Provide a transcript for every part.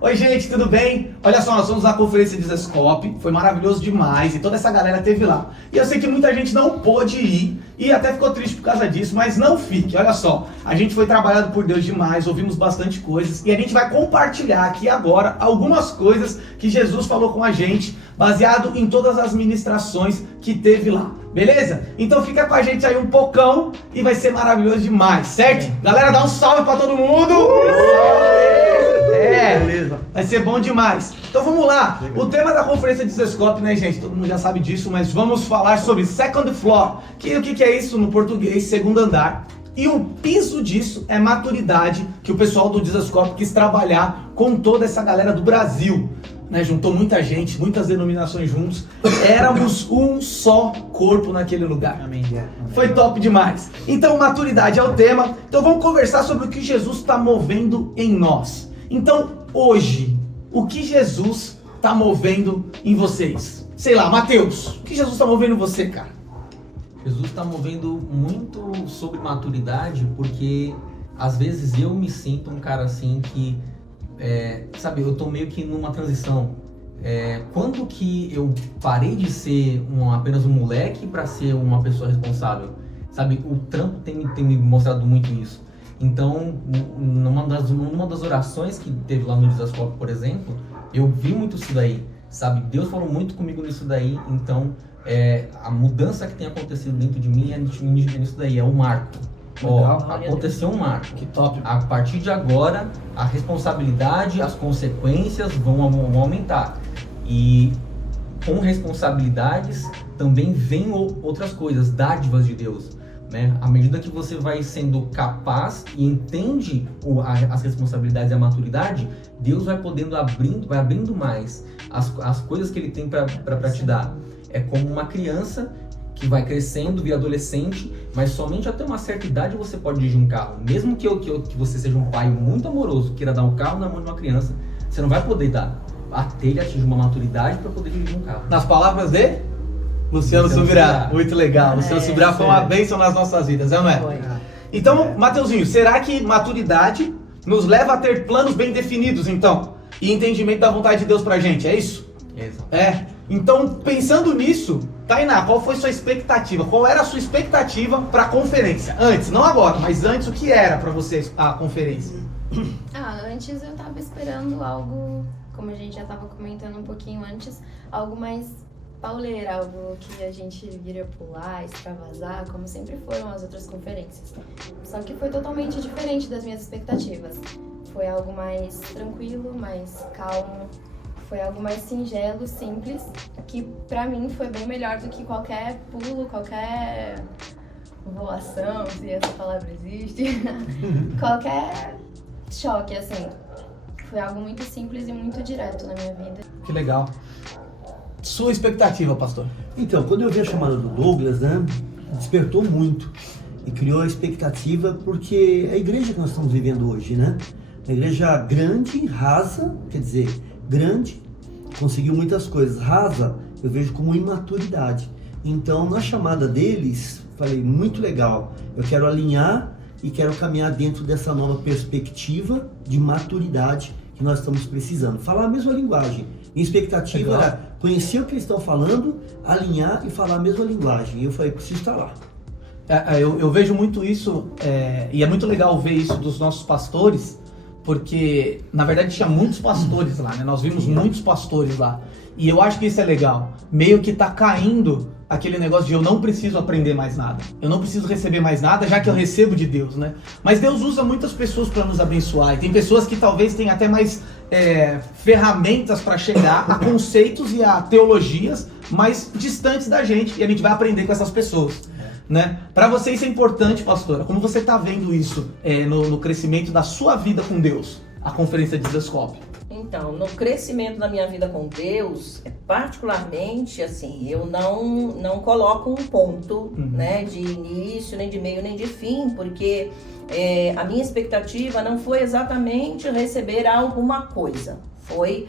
Oi gente, tudo bem? Olha só, nós fomos na conferência de Zescope, foi maravilhoso demais e toda essa galera teve lá. E eu sei que muita gente não pôde ir e até ficou triste por causa disso, mas não fique, olha só. A gente foi trabalhado por Deus demais, ouvimos bastante coisas e a gente vai compartilhar aqui agora algumas coisas que Jesus falou com a gente, baseado em todas as ministrações que teve lá, beleza? Então fica com a gente aí um pocão e vai ser maravilhoso demais, certo? Galera, dá um salve pra todo mundo! Beleza. Vai ser bom demais. Então vamos lá. O tema da conferência de Zescope, né, gente? Todo mundo já sabe disso, mas vamos falar sobre second floor. O que é isso no português? Segundo andar. E o piso disso é maturidade, que o pessoal do Zescope quis trabalhar com toda essa galera do Brasil. Né, juntou muita gente, muitas denominações juntos. Éramos um só corpo naquele lugar. Amém. Foi top demais. Então maturidade é o tema. Então vamos conversar sobre o que Jesus está movendo em nós. Então, hoje, o que Jesus está movendo em vocês? Sei lá, Mateus, o que Jesus está movendo em você, cara? Jesus está movendo muito sobre maturidade, porque às vezes eu me sinto um cara assim que, sabe, eu tô meio que numa transição. Quando que eu parei de ser apenas um moleque para ser uma pessoa responsável? Sabe, o trampo tem me mostrado muito isso. Então, numa das orações que teve lá no Zescope, por exemplo, eu vi muito isso daí, sabe? Deus falou muito comigo nisso daí, então a mudança que tem acontecido dentro de mim é nisso daí, é um marco. Aconteceu um marco. Que top. A partir de agora, a responsabilidade, as consequências vão aumentar. E com responsabilidades também vêm outras coisas, dádivas de Deus. Né? À medida que você vai sendo capaz e entende as responsabilidades e a maturidade, Deus vai vai abrindo mais as coisas que Ele tem para te dar. É como uma criança que vai crescendo, vira adolescente, mas somente até uma certa idade você pode dirigir um carro. Mesmo que você seja um pai muito amoroso, queira dar um carro na mão de uma criança, você não vai poder dar até ele atingir uma maturidade para poder dirigir um carro. Nas palavras de Luciano Subirá, muito legal. Luciano Subirá foi uma bênção nas nossas vidas, não é? Então, Mateuzinho, será que maturidade nos leva a ter planos bem definidos, então? E entendimento da vontade de Deus pra gente, é isso? Exato. Então, pensando nisso, Tainá, qual foi sua expectativa? Qual era a sua expectativa pra conferência? Antes, não agora, mas antes, o que era pra vocês a conferência? Antes eu tava esperando algo, como a gente já tava comentando um pouquinho antes, algo mais pauleira, algo que a gente viria pular, extravasar, como sempre foram as outras conferências. Só que foi totalmente diferente das minhas expectativas. Foi algo mais tranquilo, mais calmo, foi algo mais singelo, simples, que pra mim foi bem melhor do que qualquer pulo, qualquer voação, se essa palavra existe, qualquer choque, assim. Foi algo muito simples e muito direto na minha vida. Que legal. Sua expectativa, pastor? Então, quando eu vi a chamada do Douglas, né, despertou muito e criou a expectativa, porque é a igreja que nós estamos vivendo hoje, né? A igreja grande, rasa, quer dizer, grande, conseguiu muitas coisas. Rasa, eu vejo como imaturidade. Então, na chamada deles, falei, muito legal, eu quero alinhar e quero caminhar dentro dessa nova perspectiva de maturidade que nós estamos precisando. Falar a mesma linguagem. Minha expectativa era conhecer o que eles estão falando, alinhar e falar a mesma linguagem. E eu falei, preciso estar lá. Eu vejo muito isso, e é muito legal ver isso dos nossos pastores, porque, na verdade, tinha muitos pastores lá, né? Nós vimos muitos pastores lá. E eu acho que isso é legal. Meio que tá caindo aquele negócio de eu não preciso aprender mais nada. Eu não preciso receber mais nada, já que eu recebo de Deus, né? Mas Deus usa muitas pessoas para nos abençoar. E tem pessoas que talvez tenham até mais ferramentas para chegar a conceitos e a teologias mais distantes da gente. E a gente vai aprender com essas pessoas. Né? Para você isso é importante, pastora. Como você está vendo isso no crescimento da sua vida com Deus? A conferência de Zescope. Então, no crescimento da minha vida com Deus, particularmente, assim, eu não coloco um ponto, né, de início, nem de meio, nem de fim, porque a minha expectativa não foi exatamente receber alguma coisa, foi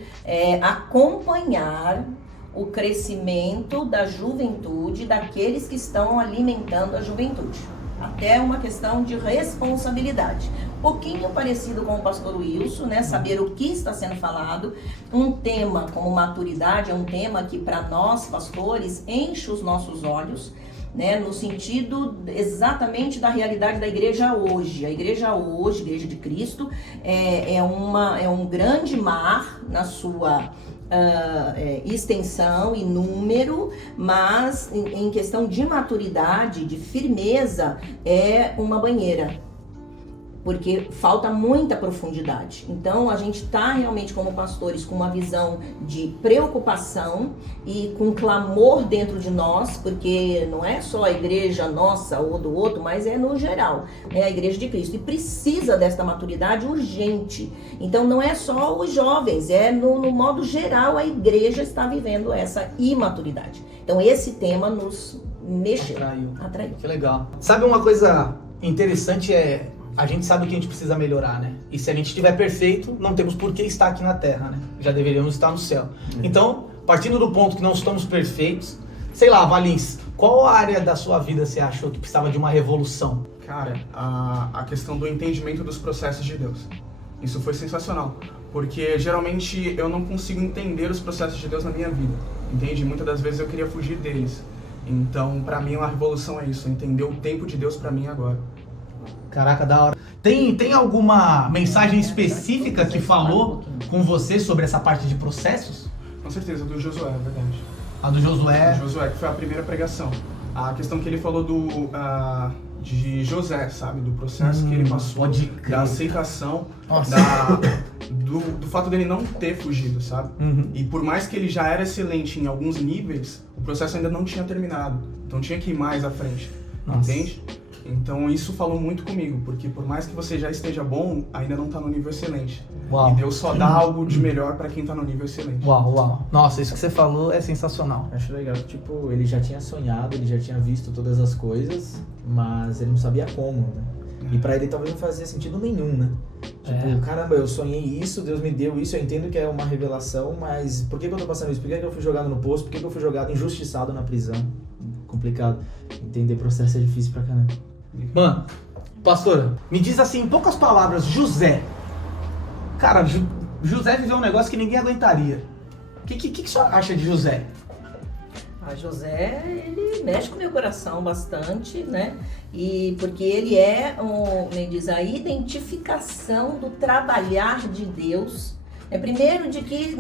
acompanhar o crescimento da juventude, daqueles que estão alimentando a juventude. Até uma questão de responsabilidade. pouquinho parecido com o pastor Wilson, né? Saber o que está sendo falado. Um tema como maturidade é um tema que para nós pastores enche os nossos olhos, né? No sentido exatamente da realidade da igreja hoje. A igreja hoje, a Igreja de Cristo, é um grande mar na sua extensão e número, mas em questão de maturidade, de firmeza, é uma banheira, porque falta muita profundidade. Então a gente está realmente como pastores com uma visão de preocupação e com clamor dentro de nós, porque não é só a igreja nossa ou do outro, mas é no geral, é a Igreja de Cristo, e precisa desta maturidade urgente. Então não é só os jovens, é no modo geral a igreja está vivendo essa imaturidade. Então esse tema nos mexeu, atraiu. Que legal. Sabe uma coisa interessante a gente sabe o que a gente precisa melhorar, né? E se a gente estiver perfeito, não temos por que estar aqui na Terra, né? Já deveríamos estar no céu. Então, partindo do ponto que não estamos perfeitos, sei lá, Valins, qual área da sua vida você achou que precisava de uma revolução? Cara, a questão do entendimento dos processos de Deus. Isso foi sensacional, porque geralmente eu não consigo entender os processos de Deus na minha vida, entende? Muitas das vezes eu queria fugir deles. Então, pra mim, uma revolução é isso, entender o tempo de Deus pra mim agora. Caraca, da hora. Tem alguma mensagem específica que falou com você sobre essa parte de processos? Com certeza, do Josué, é verdade. A do Josué? Do Josué, que foi a primeira pregação. A questão que ele falou de José, sabe? Do processo que ele passou, da aceitação, do fato dele não ter fugido, sabe? E por mais que ele já era excelente em alguns níveis, o processo ainda não tinha terminado. Então tinha que ir mais à frente, entende? Então isso falou muito comigo, porque por mais que você já esteja bom, ainda não está no nível excelente. Uau. E Deus só dá algo de melhor para quem está no nível excelente. Uau. Nossa, isso que você falou é sensacional. Acho legal, tipo, ele já tinha sonhado, ele já tinha visto todas as coisas, mas ele não sabia como, né? E pra ele talvez não fazia sentido nenhum, né? Tipo, caramba, eu sonhei isso, Deus me deu isso, eu entendo que é uma revelação, mas por que eu tô passando isso? Por que eu fui jogado no poço? Por que eu fui jogado injustiçado na prisão? Complicado. Entender processo é difícil pra caramba. Mano, pastora, me diz assim, em poucas palavras, José. Cara, José viveu um negócio que ninguém aguentaria. O que você acha de José? José, ele mexe com o meu coração bastante, né? E porque ele é, me diz, a identificação do trabalhar de Deus. Primeiro de que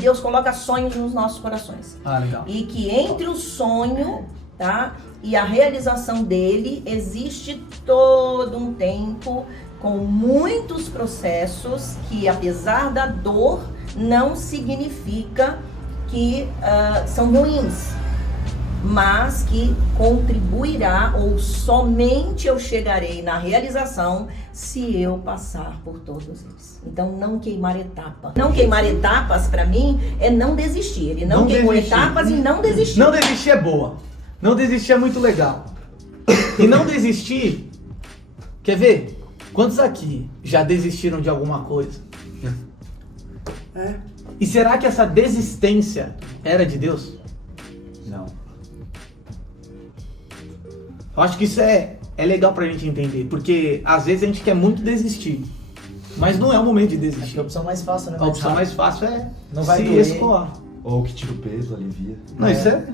Deus coloca sonhos nos nossos corações. Legal. E que entre o sonho, tá, e a realização dele existe todo um tempo com muitos processos que, apesar da dor, não significa que são ruins, mas que contribuirá, ou somente eu chegarei na realização se eu passar por todos eles. Então, não queimar etapa. Não queimar etapas, para mim, é não desistir. Ele não queimou etapas e não desistiu. Não desistir é boa. Não desistir é muito legal. E não desistir, quer ver? Quantos aqui já desistiram de alguma coisa? E será que essa desistência era de Deus? Não. Eu acho que isso é legal pra gente entender, porque às vezes a gente quer muito desistir, mas não é o momento de desistir. Acho que é a opção mais fácil, né? A opção mais fácil é não vai se doer. escoar. Ou que tira o peso, alivia. Não, isso é...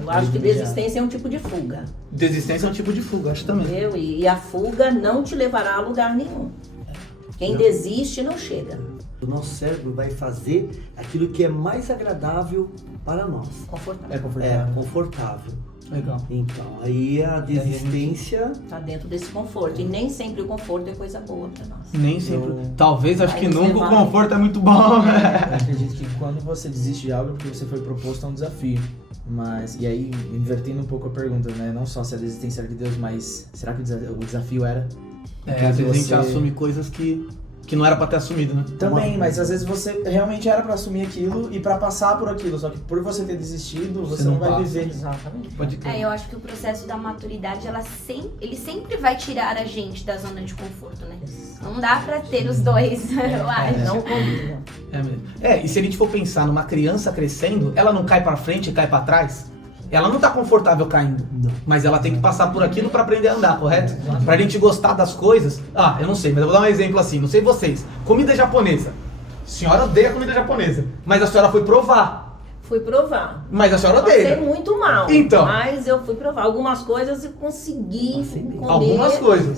Eu acho que desistência é um tipo de fuga. Desistência é um tipo de fuga, acho também. Entendeu? E a fuga não te levará a lugar nenhum. Quem desiste não chega. O nosso cérebro vai fazer aquilo que é mais agradável para nós. Confortável. É confortável. É confortável. Legal. Então, aí a desistência... Tá dentro desse conforto. E nem sempre o conforto é coisa boa para nós. Nem sempre. Talvez, acho Vai que nos nunca o levar. conforto é muito bom. Eu acredito que quando você desiste de algo é porque você foi proposto a um desafio. Mas, e aí, invertendo um pouco a pergunta, né? Não só se a desistência era de Deus, mas será que o desafio era? Às vezes a gente assume coisas que não era pra ter assumido, né? Também, mas às vezes você realmente era pra assumir aquilo e pra passar por aquilo, só que por você ter desistido, você não vai passa. viver. Exatamente. Pode crer. Eu acho que o processo da maturidade, ele sempre vai tirar a gente da zona de conforto, né? Não dá pra ter os dois, eu acho. Não combina. É mesmo. E se a gente for pensar numa criança crescendo, ela não cai pra frente e cai pra trás? ela não tá confortável caindo, mas ela tem que passar por aquilo pra aprender a andar, correto? Pra gente gostar das coisas. Eu não sei, mas eu vou dar um exemplo assim, não sei vocês. Comida japonesa. A senhora odeia comida japonesa, mas a senhora foi provar. Fui provar. Mas a senhora odeia. Passei muito mal. Então. Mas eu fui provar. Algumas coisas eu consegui comer. Algumas coisas.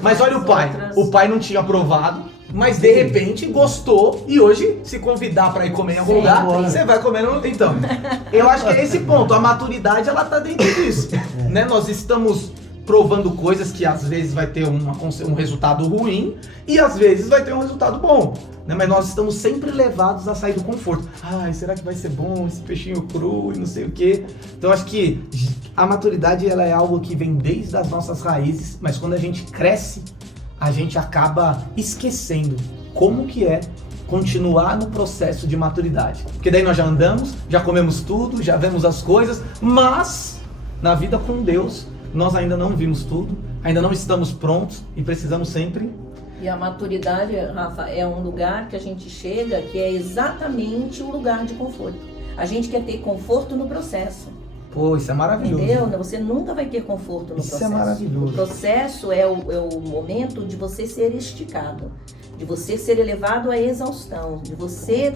Mas olha o pai. Outras... O pai não tinha provado, mas de repente gostou. E hoje, se convidar pra ir comer em algum lugar, você vai comer. Então, eu acho que é esse ponto. A maturidade, ela tá dentro disso. Né? Nós estamos provando coisas que às vezes vai ter um resultado ruim e às vezes vai ter um resultado bom. Né? Mas nós estamos sempre levados a sair do conforto. Será que vai ser bom esse peixinho cru e não sei o quê? Então acho que a maturidade ela é algo que vem desde as nossas raízes, mas quando a gente cresce, a gente acaba esquecendo como que é continuar no processo de maturidade. Porque daí nós já andamos, já comemos tudo, já vemos as coisas, mas na vida com Deus nós ainda não vimos tudo, ainda não estamos prontos e precisamos sempre... E a maturidade, Rafa, é um lugar que a gente chega que é exatamente um lugar de conforto. A gente quer ter conforto no processo. Pô, isso é maravilhoso. Entendeu? Você nunca vai ter conforto no processo. Isso é maravilhoso. O processo é o momento de você ser esticado, de você ser elevado à exaustão, de você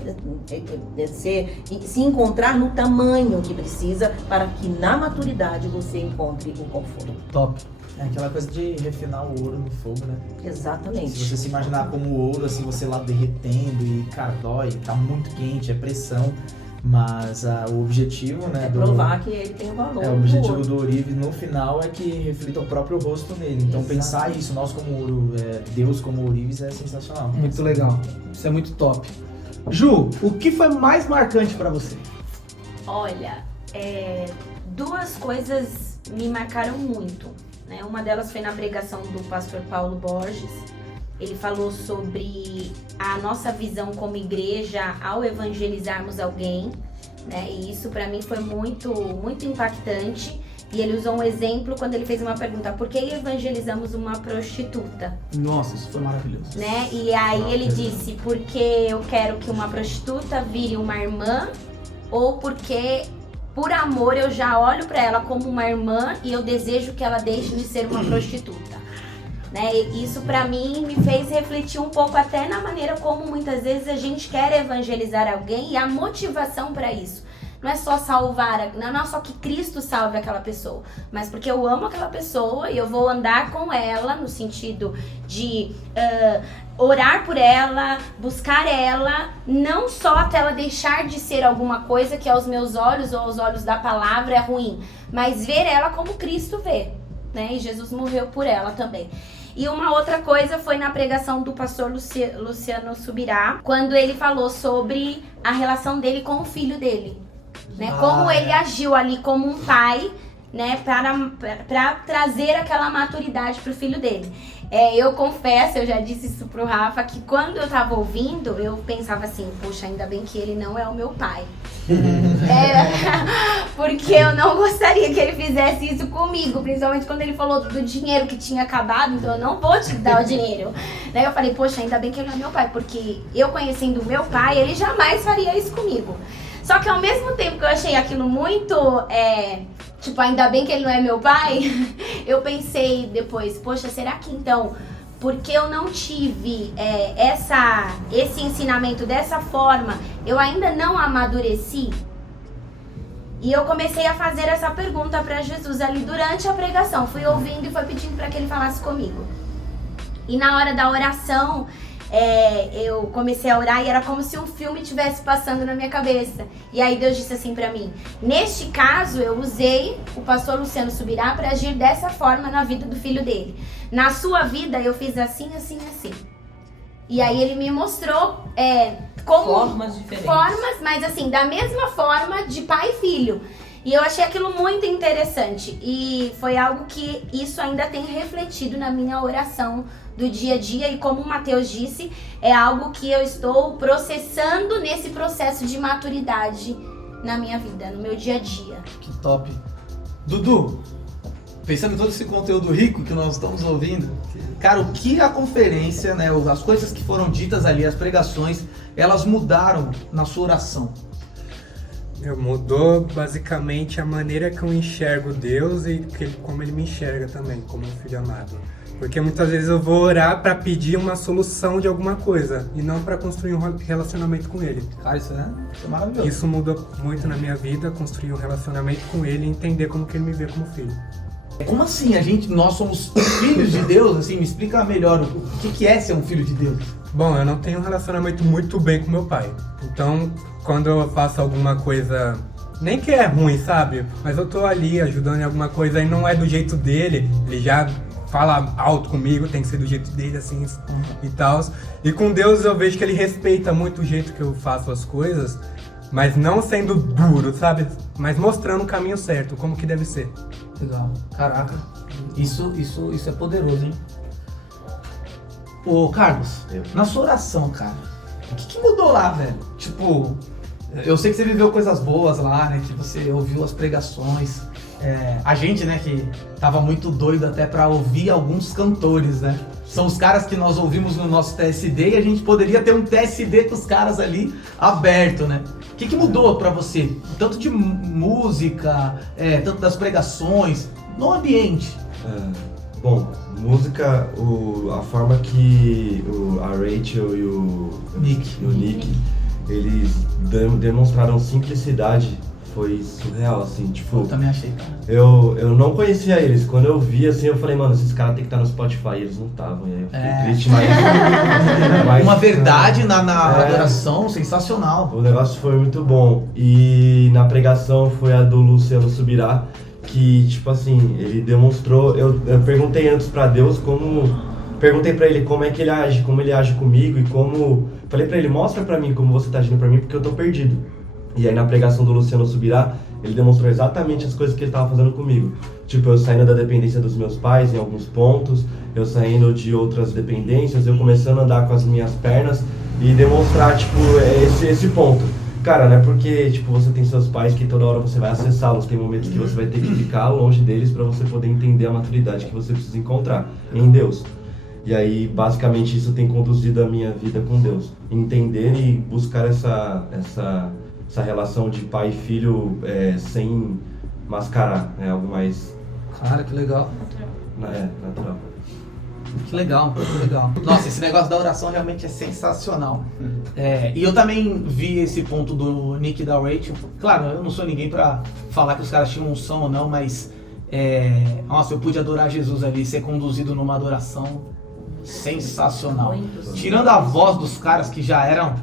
se encontrar no tamanho que precisa para que na maturidade você encontre o conforto. Top. É aquela coisa de refinar o ouro no fogo, né? Exatamente. Se você se imaginar como ouro, assim, você lá derretendo e, cara, dói, tá muito quente, é pressão. Mas o objetivo, né? É provar que ele tem valor. O objetivo do ourives no final é que reflita o próprio rosto nele. Então pensar isso, nós como ouro, Deus como ourives é sensacional. Muito legal. Isso é muito top. Ju, o que foi mais marcante pra você? Olha, duas coisas me marcaram muito. Né? Uma delas foi na pregação do pastor Paulo Borges. Ele falou sobre a nossa visão como igreja ao evangelizarmos alguém, né? E isso para mim foi muito, muito impactante. E ele usou um exemplo quando ele fez uma pergunta: por que evangelizamos uma prostituta? Nossa, isso foi maravilhoso. Né? E aí ele disse: porque eu quero que uma prostituta vire uma irmã, ou porque por amor eu já olho para ela como uma irmã e eu desejo que ela deixe de ser uma prostituta. Né? Isso pra mim me fez refletir um pouco até na maneira como muitas vezes a gente quer evangelizar alguém e a motivação para isso. Não é só salvar, não é só que Cristo salve aquela pessoa, mas porque eu amo aquela pessoa e eu vou andar com ela no sentido de orar por ela, buscar ela, não só até ela deixar de ser alguma coisa que aos meus olhos ou aos olhos da palavra é ruim, mas ver ela como Cristo vê, né? E Jesus morreu por ela também. E uma outra coisa foi na pregação do pastor Luciano Subirá, quando ele falou sobre a relação dele com o filho dele. Né? Como ele agiu ali como um pai, né, para trazer aquela maturidade pro filho dele. Eu confesso, eu já disse isso pro Rafa, que quando eu tava ouvindo, eu pensava assim: poxa, ainda bem que ele não é o meu pai. Porque eu não gostaria que ele fizesse isso comigo, principalmente quando ele falou do dinheiro que tinha acabado, então eu não vou te dar o dinheiro. Daí eu falei: poxa, ainda bem que ele não é meu pai, porque eu conhecendo o meu pai, ele jamais faria isso comigo. Só que ao mesmo tempo que eu achei aquilo muito, tipo, ainda bem que ele não é meu pai, eu pensei depois: poxa, será que então, porque eu não tive esse ensinamento dessa forma, eu ainda não amadureci? E eu comecei a fazer essa pergunta para Jesus ali durante a pregação. Fui ouvindo e fui pedindo para que ele falasse comigo. E na hora da oração, eu comecei a orar e era como se um filme estivesse passando na minha cabeça. E aí Deus disse assim pra mim: neste caso eu usei o pastor Luciano Subirá para agir dessa forma na vida do filho dele. Na sua vida eu fiz assim, assim, assim. E aí ele me mostrou como formas diferentes. Mas assim, da mesma forma de pai e filho. E eu achei aquilo muito interessante. E foi algo que isso ainda tem refletido na minha oração do dia a dia. E como o Matheus disse, é algo que eu estou processando nesse processo de maturidade na minha vida, no meu dia a dia. Que top. Dudu, pensando em todo esse conteúdo rico que nós estamos ouvindo, cara, o que a conferência, né, as coisas que foram ditas ali, as pregações, elas mudaram na sua oração? Mudou basicamente a maneira que eu enxergo Deus e como ele me enxerga também, como um filho amado. Porque muitas vezes eu vou orar para pedir uma solução de alguma coisa e não para construir um relacionamento com ele. Cara, isso é maravilhoso. Isso mudou muito na minha vida, construir um relacionamento com ele e entender como que ele me vê como filho. Como assim? Nós somos filhos de Deus? Assim, me explica melhor o que é ser um filho de Deus. Bom, eu não tenho um relacionamento muito bem com meu pai. Então, quando eu faço alguma coisa, nem que é ruim, sabe? Mas eu tô ali ajudando em alguma coisa e não é do jeito dele, ele já fala alto comigo, tem que ser do jeito dele, assim, e tal. E com Deus eu vejo que ele respeita muito o jeito que eu faço as coisas, mas não sendo duro, sabe? Mas mostrando o caminho certo, como que deve ser. Legal. Caraca, isso é poderoso, hein? Ô, Carlos, na sua oração, cara, o que mudou lá, velho? Tipo, eu sei que você viveu coisas boas lá, né? Que você ouviu as pregações. A gente, né, que tava muito doido até pra ouvir alguns cantores, né? São os caras que nós ouvimos no nosso TSD e a gente poderia ter um TSD com os caras ali aberto, né? O que mudou pra você? Tanto de música, tanto das pregações, no ambiente. Bom, música, a forma que a Rachel e o Nick, eles demonstraram simplicidade, foi surreal, assim, tipo... Eu também achei, cara. Eu não conhecia eles, quando eu vi, assim, eu falei, mano, esses caras tem que estar no Spotify, e eles não estavam, e aí eu fiquei triste, mas uma verdade na adoração sensacional. O negócio foi muito bom, e na pregação foi a do Luciano Subirá, que, tipo assim, ele demonstrou, eu perguntei antes pra Deus perguntei pra ele como é que ele age, como ele age comigo e falei pra ele, mostra pra mim como você tá agindo pra mim, porque eu tô perdido. E aí na pregação do Luciano Subirá, ele demonstrou exatamente as coisas que ele tava fazendo comigo. Tipo, eu saindo da dependência dos meus pais em alguns pontos, eu saindo de outras dependências, eu começando a andar com as minhas pernas e demonstrar, tipo, esse ponto. Cara, não é porque, tipo, você tem seus pais que toda hora você vai acessá-los, tem momentos que você vai ter que ficar longe deles pra você poder entender a maturidade que você precisa encontrar em Deus. E aí, basicamente, isso tem conduzido a minha vida com Deus. Entender e buscar essa relação de pai e filho sem mascarar, né? Algo mais... Cara, que legal. Natural. Que legal, que legal. Nossa, esse negócio da oração realmente é sensacional. E eu também vi esse ponto do Nick e da Rachel. Claro, eu não sou ninguém pra falar que os caras tinham unção ou não, mas... nossa, eu pude adorar Jesus ali, ser conduzido numa adoração sensacional. Tirando a voz dos caras que já eram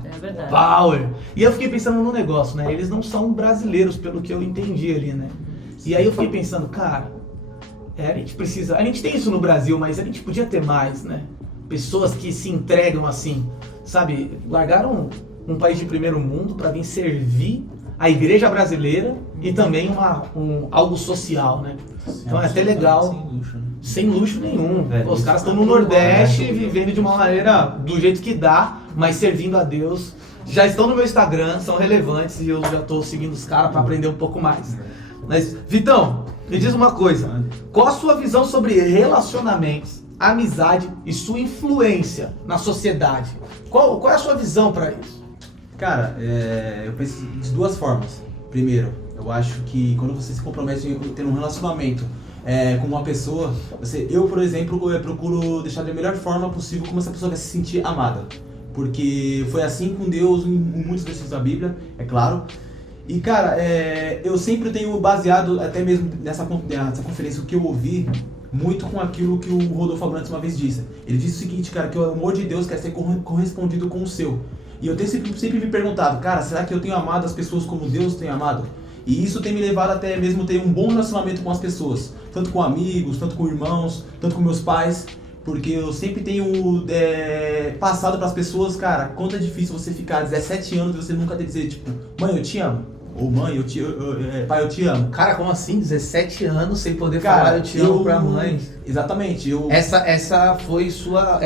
power. E eu fiquei pensando no negócio, né? Eles não são brasileiros, pelo que eu entendi ali, né? E aí eu fiquei pensando, cara, a gente tem isso no Brasil, mas a gente podia ter mais, né? Pessoas que se entregam assim, sabe? Largaram um país de primeiro mundo para vir servir a igreja brasileira e também algo social, né? Então é até legal. Sem luxo nenhum. Os caras estão no Nordeste vivendo de uma maneira do jeito que dá, mas servindo a Deus. Já estão no meu Instagram, são relevantes e eu já estou seguindo os caras para aprender um pouco mais. Mas, Vitão, me diz uma coisa. Qual a sua visão sobre relacionamentos, amizade e sua influência na sociedade? Qual é a sua visão para isso? Cara, eu penso de duas formas. Primeiro, eu acho que quando você se compromete em ter um relacionamento com uma pessoa, eu, por exemplo, procuro deixar da melhor forma possível como essa pessoa vai se sentir amada. Porque foi assim com Deus em muitos versículos da Bíblia, é claro. E, cara, eu sempre tenho baseado, até mesmo nessa conferência, o que eu ouvi, muito com aquilo que o Rodolfo Abrantes uma vez disse. Ele disse o seguinte, cara, que o amor de Deus quer ser correspondido com o seu. E eu tenho sempre me perguntado, cara, será que eu tenho amado as pessoas como Deus tem amado? E isso tem me levado até mesmo a ter um bom relacionamento com as pessoas, tanto com amigos, tanto com irmãos, tanto com meus pais, porque eu sempre tenho passado para as pessoas, cara, quanto é difícil você ficar 17 anos e você nunca ter que dizer, tipo, mãe, eu te amo. Ou mãe, pai, eu te amo. Cara, como assim? 17 anos sem poder falar eu te amo pra mãe? Exatamente. Essa foi sua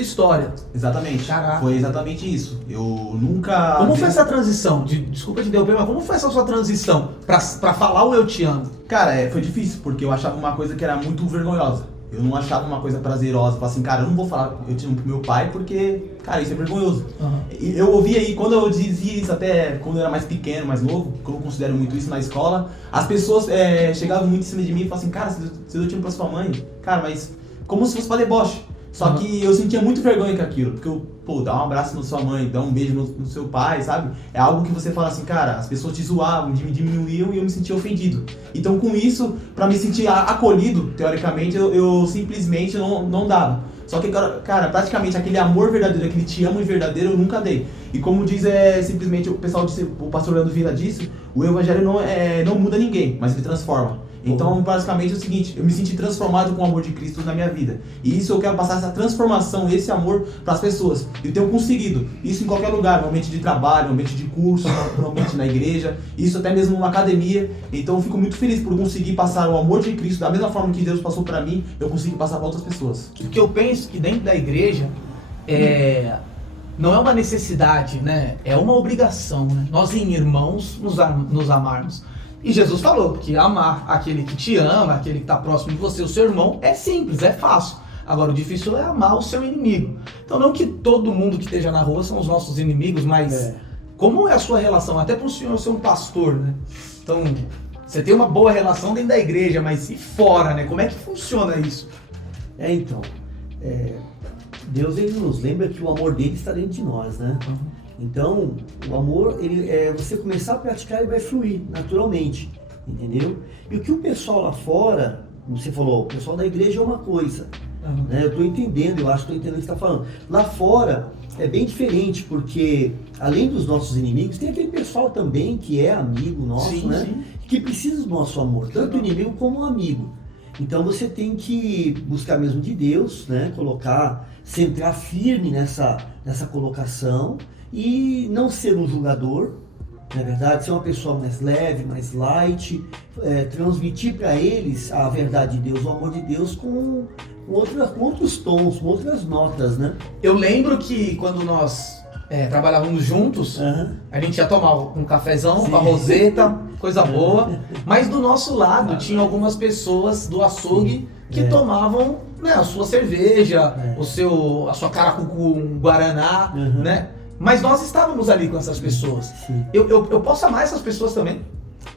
história. Exatamente. Caraca. Foi exatamente isso. Eu nunca... Como foi essa transição? Desculpa te interromper, mas como foi essa sua transição pra falar o eu te amo? Cara, foi difícil, porque eu achava uma coisa que era muito vergonhosa. Eu não achava uma coisa prazerosa. Falar assim, cara, eu não vou falar eu te amo pro meu pai porque, cara, isso é vergonhoso. E eu ouvia aí, quando eu dizia isso até quando eu era mais pequeno, mais novo, que eu considero muito isso na escola, as pessoas chegavam muito em cima de mim e falavam assim, cara, você deu te amo pra sua mãe? Cara, mas como se fosse pra deboche. Só que eu sentia muito vergonha com aquilo, porque dá um abraço na sua mãe, dá um beijo no seu pai, sabe? É algo que você fala assim, cara, as pessoas te zoavam, me diminuíam e eu me sentia ofendido. Então com isso, pra me sentir acolhido, teoricamente, eu simplesmente não dava. Só que, cara, praticamente aquele amor verdadeiro, aquele te amo verdadeiro, eu nunca dei. E como diz simplesmente o pessoal disse, o pastor Leandro Vila disse, o evangelho não muda ninguém, mas ele transforma. Então, basicamente é o seguinte, eu me senti transformado com o amor de Cristo na minha vida. E isso eu quero passar essa transformação, esse amor para as pessoas. E tenho conseguido. Isso em qualquer lugar, no ambiente de trabalho, no ambiente de curso, no ambiente na igreja, isso até mesmo na academia. Então eu fico muito feliz por conseguir passar o amor de Cristo da mesma forma que Deus passou para mim, eu consegui passar para outras pessoas. Porque eu penso que dentro da igreja não é uma necessidade, né? É uma obrigação, né? Nós em irmãos nos amarmos. E Jesus falou que amar aquele que te ama, aquele que está próximo de você, o seu irmão, é simples, é fácil. Agora, o difícil é amar o seu inimigo. Então, não que todo mundo que esteja na rua são os nossos inimigos, mas como é a sua relação? Até para o senhor ser um pastor, né? Então, você tem uma boa relação dentro da igreja, mas e fora, né? Como é que funciona isso? Deus ele nos lembra que o amor dele está dentro de nós, né? Então, o amor, você começar a praticar, ele vai fluir naturalmente, entendeu? E o que o pessoal lá fora, como você falou, o pessoal da igreja é uma coisa, né? Eu estou entendendo, eu acho que estou entendendo o que você está falando. Lá fora é bem diferente, porque além dos nossos inimigos, tem aquele pessoal também que é amigo nosso, né? Sim. Que precisa do nosso amor, tanto o inimigo como o amigo. Então você tem que buscar mesmo de Deus, né? Centrar firme nessa colocação, e não ser um julgador, na verdade, ser uma pessoa mais leve, mais light, transmitir para eles a verdade de Deus, o amor de Deus com outros tons, com outras notas, né? Eu lembro que quando nós trabalhávamos juntos, a gente ia tomar um cafezão com a Roseta, coisa boa, mas do nosso lado tinha algumas pessoas do açougue que tomavam, né, a sua cerveja, a sua caracu com guaraná, né? Mas nós estávamos ali com essas pessoas. Eu posso amar essas pessoas também?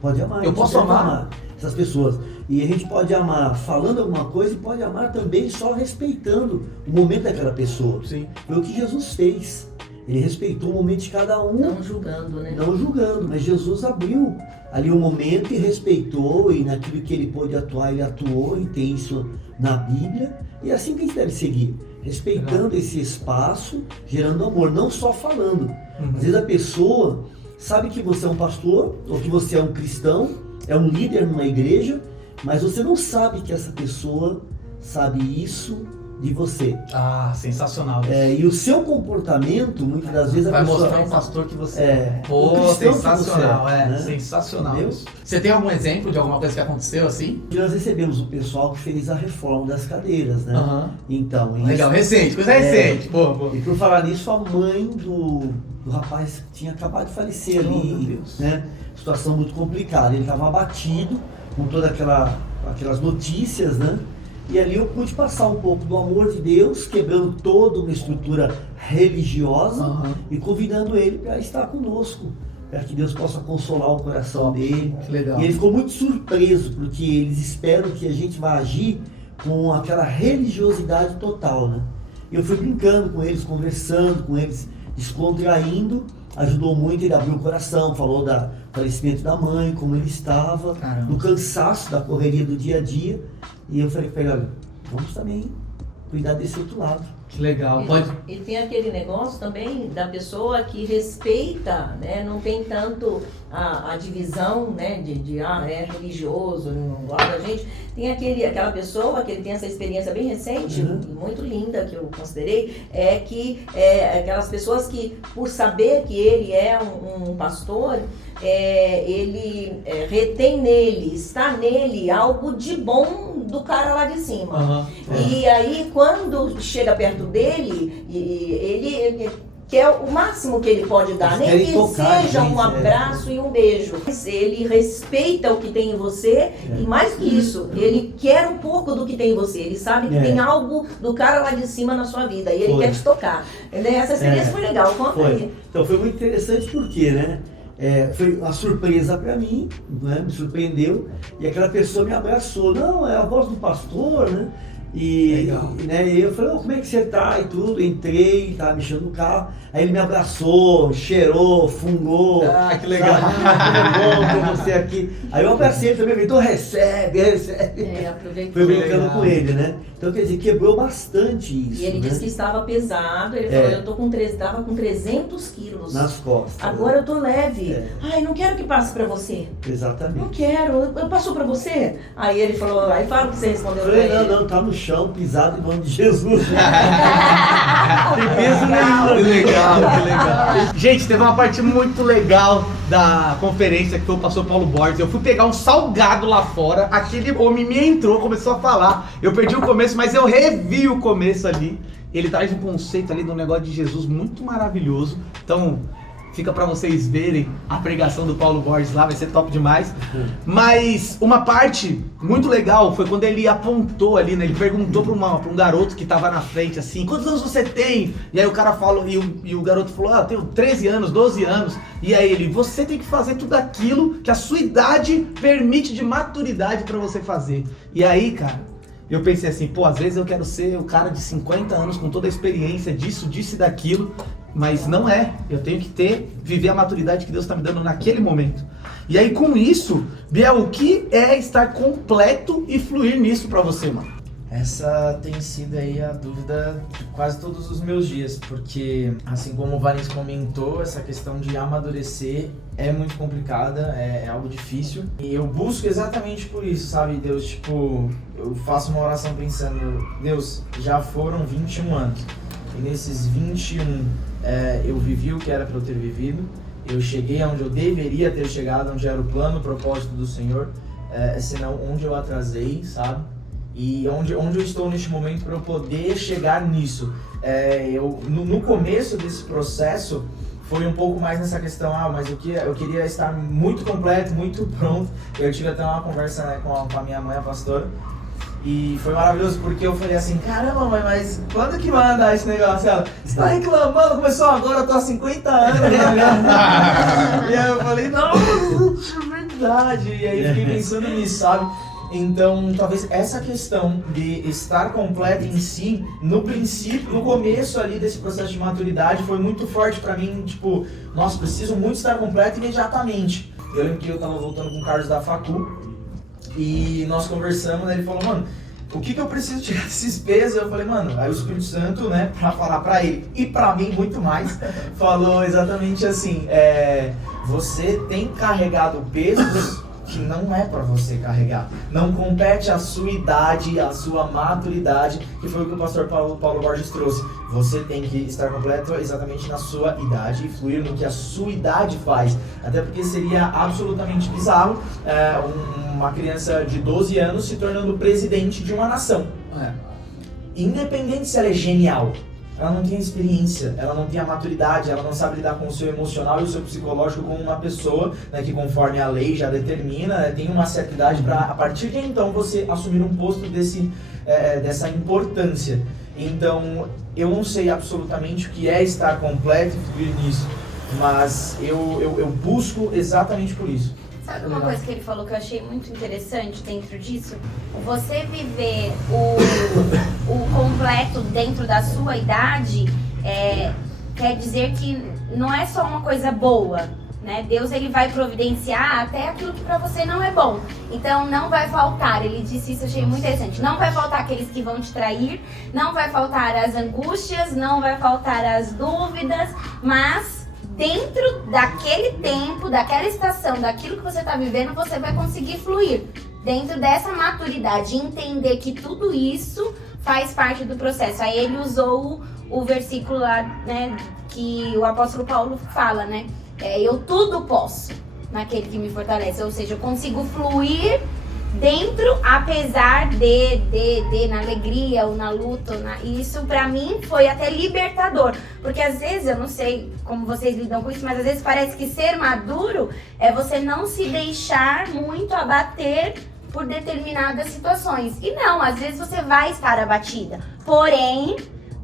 Pode amar. Eu posso amar essas pessoas. E a gente pode amar falando alguma coisa e pode amar também só respeitando o momento daquela pessoa. Sim. Foi o que Jesus fez. Ele respeitou o momento de cada um. Não julgando, né? Não julgando, mas Jesus abriu ali um momento e respeitou, e naquilo que ele pôde atuar, ele atuou, e tem isso na Bíblia. E é assim que a gente deve seguir. Respeitando esse espaço, gerando amor, não só falando. Às vezes a pessoa sabe que você é um pastor, ou que você é um cristão, é um líder numa igreja, mas você não sabe que essa pessoa sabe isso de você. Ah, sensacional. E o seu comportamento, muitas das vezes, vai a pessoa mostrar um pastor que você é. Pô, sensacional, você é, né? Sensacional. Entendeu? Você tem algum exemplo de alguma coisa que aconteceu assim? E nós recebemos o pessoal que fez a reforma das cadeiras, né? Então, isso, legal, recente, coisa recente. Pô. E por falar nisso, a mãe do rapaz tinha acabado de falecer ali, né? Situação muito complicada. Ele estava abatido com todas aquelas notícias, né? E ali eu pude passar um pouco do amor de Deus, quebrando toda uma estrutura religiosa e convidando ele para estar conosco, para que Deus possa consolar o coração dele. Que legal. E ele ficou muito surpreso, porque eles esperam que a gente vá agir com aquela religiosidade total, né? E eu fui brincando com eles, conversando com eles, descontraindo, ajudou muito, ele abriu o coração, falou do falecimento da mãe, como ele estava, no cansaço da correria do dia a dia. E eu falei para ele, olha, vamos também cuidar desse outro lado. Que legal. Ele tem aquele negócio também da pessoa que respeita, né? Não tem tanto a divisão, né? É religioso, não gosta da gente. Tem aquela pessoa que ele tem essa experiência bem recente, muito linda, que eu considerei, que aquelas pessoas que, por saber que ele é um pastor, ele retém nele, está nele algo de bom do cara lá de cima. E aí, quando chega perto dele, ele que é o máximo que ele pode dar, Eles nem querem que tocar, seja gente, um abraço e um beijo. Mas ele respeita o que tem em você e mais que isso, ele quer um pouco do que tem em você. Ele sabe que tem algo do cara lá de cima na sua vida e ele quer te tocar. Essa experiência foi legal, conta aí. Então foi muito interessante porque, né? Foi uma surpresa para mim, né? Me surpreendeu, e aquela pessoa me abraçou. Não, é a voz do pastor, né? E eu falei, como é que você tá e tudo, entrei, tava mexendo no carro, aí ele me abraçou, cheirou, fungou. Ah, que legal. Sabe? Que bom ter você aqui. Aí eu abracei ele também, então recebe. Aproveitou. Foi brincando com ele, né? Então, quer dizer, quebrou bastante isso. E ele disse que estava pesado, ele falou, eu tô tava com 300 quilos. Nas costas. Agora eu tô leve. Ai, não quero que passe pra você. Exatamente. Não quero, passou pra você? Aí ele falou, aí fala o que você respondeu pra ele. Não, tá no chão, pisado em nome de Jesus. Tem peso nenhum. Que legal. Gente, teve uma parte muito legal da conferência que foi o pastor Paulo Borges. Eu fui pegar um salgado lá fora, aquele homem me entrou, começou a falar. Eu perdi o começo, mas eu revi o começo ali. Ele traz um conceito ali do negócio de Jesus muito maravilhoso. Então, fica pra vocês verem a pregação do Paulo Borges lá, vai ser top demais. Mas uma parte muito legal foi quando ele apontou ali, né? Ele perguntou pra um garoto que tava na frente assim, quantos anos você tem? E aí o cara falou, e o garoto falou, eu tenho 13 anos, 12 anos. E aí ele, você tem que fazer tudo aquilo que a sua idade permite de maturidade pra você fazer. E aí, cara, eu pensei assim, às vezes eu quero ser o cara de 50 anos com toda a experiência disso e daquilo. Mas não é, eu tenho que viver a maturidade que Deus está me dando naquele momento. E aí com isso, Biel, o que é estar completo e fluir nisso pra você, mano? Essa tem sido aí a dúvida de quase todos os meus dias, porque assim como o Valens comentou, essa questão de amadurecer é muito complicada, é algo difícil. E eu busco exatamente por isso, sabe, Deus, eu faço uma oração pensando, Deus, já foram 21 anos, e nesses 21 eu vivi o que era para eu ter vivido, eu cheguei aonde eu deveria ter chegado, onde era o plano, o propósito do Senhor, senão onde eu atrasei, sabe? E onde eu estou neste momento para eu poder chegar nisso. No começo desse processo foi um pouco mais nessa questão, mas eu queria estar muito completo, muito pronto. Eu tive até uma conversa, né, com a minha mãe, a pastora, e foi maravilhoso porque eu falei assim, caramba mãe, mas quando que vai andar esse negócio? Ela, você tá reclamando, começou agora, eu tô há 50 anos. E aí eu falei, não, é verdade. E aí eu fiquei pensando nisso, sabe? Então, talvez essa questão de estar completo em si, no princípio, no começo ali desse processo de maturidade, foi muito forte pra mim, nossa, preciso muito estar completo imediatamente. Eu lembro que eu tava voltando com o Carlos da Facu, e nós conversamos, né, ele falou, mano, o que eu preciso tirar desses pesos? Eu falei, mano, aí o Espírito Santo, né, pra falar pra ele, e pra mim muito mais, falou exatamente assim, você tem carregado pesos que não é para você carregar. Não compete à sua idade, à sua maturidade, que foi o que o pastor Paulo Borges trouxe. Você tem que estar completo exatamente na sua idade e fluir no que a sua idade faz. Até porque seria absolutamente bizarro uma criança de 12 anos se tornando presidente de uma nação. Independente se ela é genial, ela não tem experiência, ela não tem a maturidade, ela não sabe lidar com o seu emocional e o seu psicológico como uma pessoa, né, que conforme a lei já determina, né, tem uma certa idade para a partir de então você assumir um posto dessa importância. Então eu não sei absolutamente o que é estar completo e fluir nisso, mas eu busco exatamente por isso. Sabe uma coisa que ele falou que eu achei muito interessante dentro disso? Você viver o completo dentro da sua idade quer dizer que não é só uma coisa boa, né? Deus, ele vai providenciar até aquilo que pra você não é bom. Então não vai faltar, ele disse isso, eu achei muito interessante, não vai faltar aqueles que vão te trair, não vai faltar as angústias, não vai faltar as dúvidas, mas dentro daquele tempo, daquela estação, daquilo que você está vivendo, você vai conseguir fluir. Dentro dessa maturidade, entender que tudo isso faz parte do processo. Aí ele usou o versículo lá, né, que o apóstolo Paulo fala, né? Eu tudo posso naquele que me fortalece. Ou seja, eu consigo fluir dentro, apesar de na alegria ou na luta, e isso pra mim foi até libertador, porque às vezes, eu não sei como vocês lidam com isso, mas às vezes parece que ser maduro é você não se deixar muito abater por determinadas situações, e não, às vezes você vai estar abatida, porém,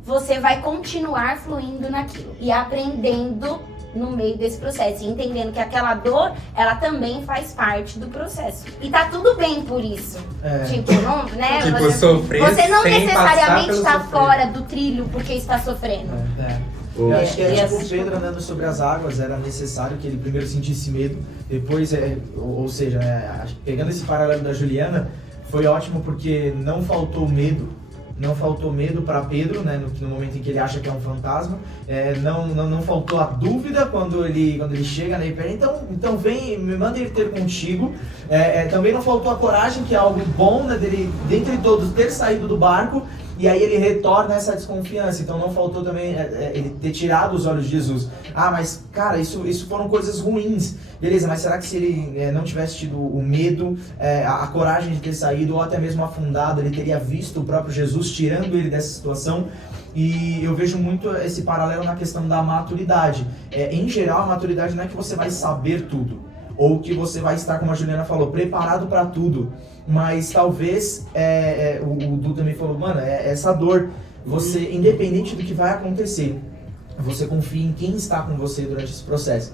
você vai continuar fluindo naquilo e aprendendo no meio desse processo, e entendendo que aquela dor, ela também faz parte do processo. E tá tudo bem por isso. Tipo, não, né? Tipo, você não necessariamente está sofrer. Fora do trilho porque está sofrendo. Eu acho que tipo assim, o Pedro andando sobre as águas, era necessário que ele primeiro sentisse medo, depois, ou seja, pegando esse paralelo da Juliana, foi ótimo porque não faltou medo para Pedro, né, no momento em que ele acha que é um fantasma, não faltou a dúvida quando ele chega, né, e pergunta, então vem, me manda ele ter contigo, também não faltou a coragem, que é algo bom, né, dele, dentre todos, ter saído do barco, e aí ele retorna essa desconfiança, então não faltou também ele ter tirado os olhos de Jesus. Ah, mas cara, isso foram coisas ruins, beleza, mas será que se ele não tivesse tido o medo, a coragem de ter saído, ou até mesmo afundado, ele teria visto o próprio Jesus tirando ele dessa situação? E eu vejo muito esse paralelo na questão da maturidade. Em geral, a maturidade não é que você vai saber tudo, ou que você vai estar, como a Juliana falou, preparado para tudo. Mas talvez, o Du também falou, mano, essa dor, você, independente do que vai acontecer, você confia em quem está com você durante esse processo,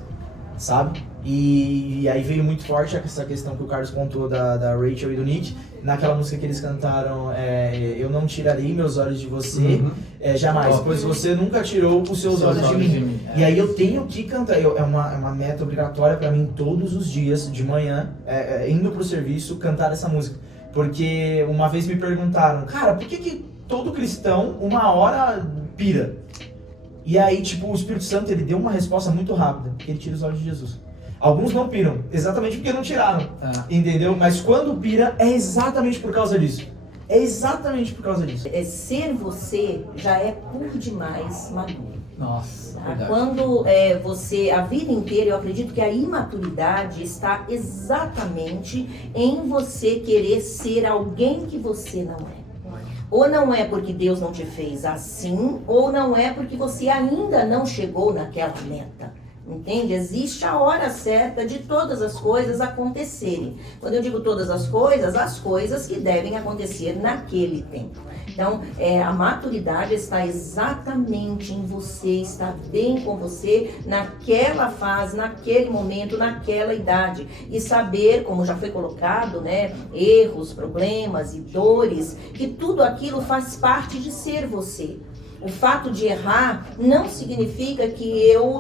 sabe? E aí veio muito forte essa questão que o Carlos contou da Rachel e do Nick, naquela música que eles cantaram, eu não tirarei meus olhos de você, jamais, pois você nunca tirou os seus olhos de mim. E aí eu tenho que cantar, é uma meta obrigatória pra mim todos os dias, de manhã, indo pro serviço, cantar essa música. Porque uma vez me perguntaram, cara, por que todo cristão, uma hora, pira? E aí, tipo, o Espírito Santo, ele deu uma resposta muito rápida, porque ele tira os olhos de Jesus. Alguns não piram, exatamente porque não tiraram, entendeu? Mas quando pira, é exatamente por causa disso. É exatamente por causa disso. Ser você já é por demais maduro. Nossa, tá? Quando você, a vida inteira, eu acredito que a imaturidade está exatamente em você querer ser alguém que você não é. Ou não é porque Deus não te fez assim, ou não é porque você ainda não chegou naquela meta. Entende? Existe a hora certa de todas as coisas acontecerem. Quando eu digo todas as coisas que devem acontecer naquele tempo. Então, a maturidade está exatamente em você, estar bem com você naquela fase, naquele momento, naquela idade. E saber, como já foi colocado, né, erros, problemas e dores, que tudo aquilo faz parte de ser você. O fato de errar não significa que eu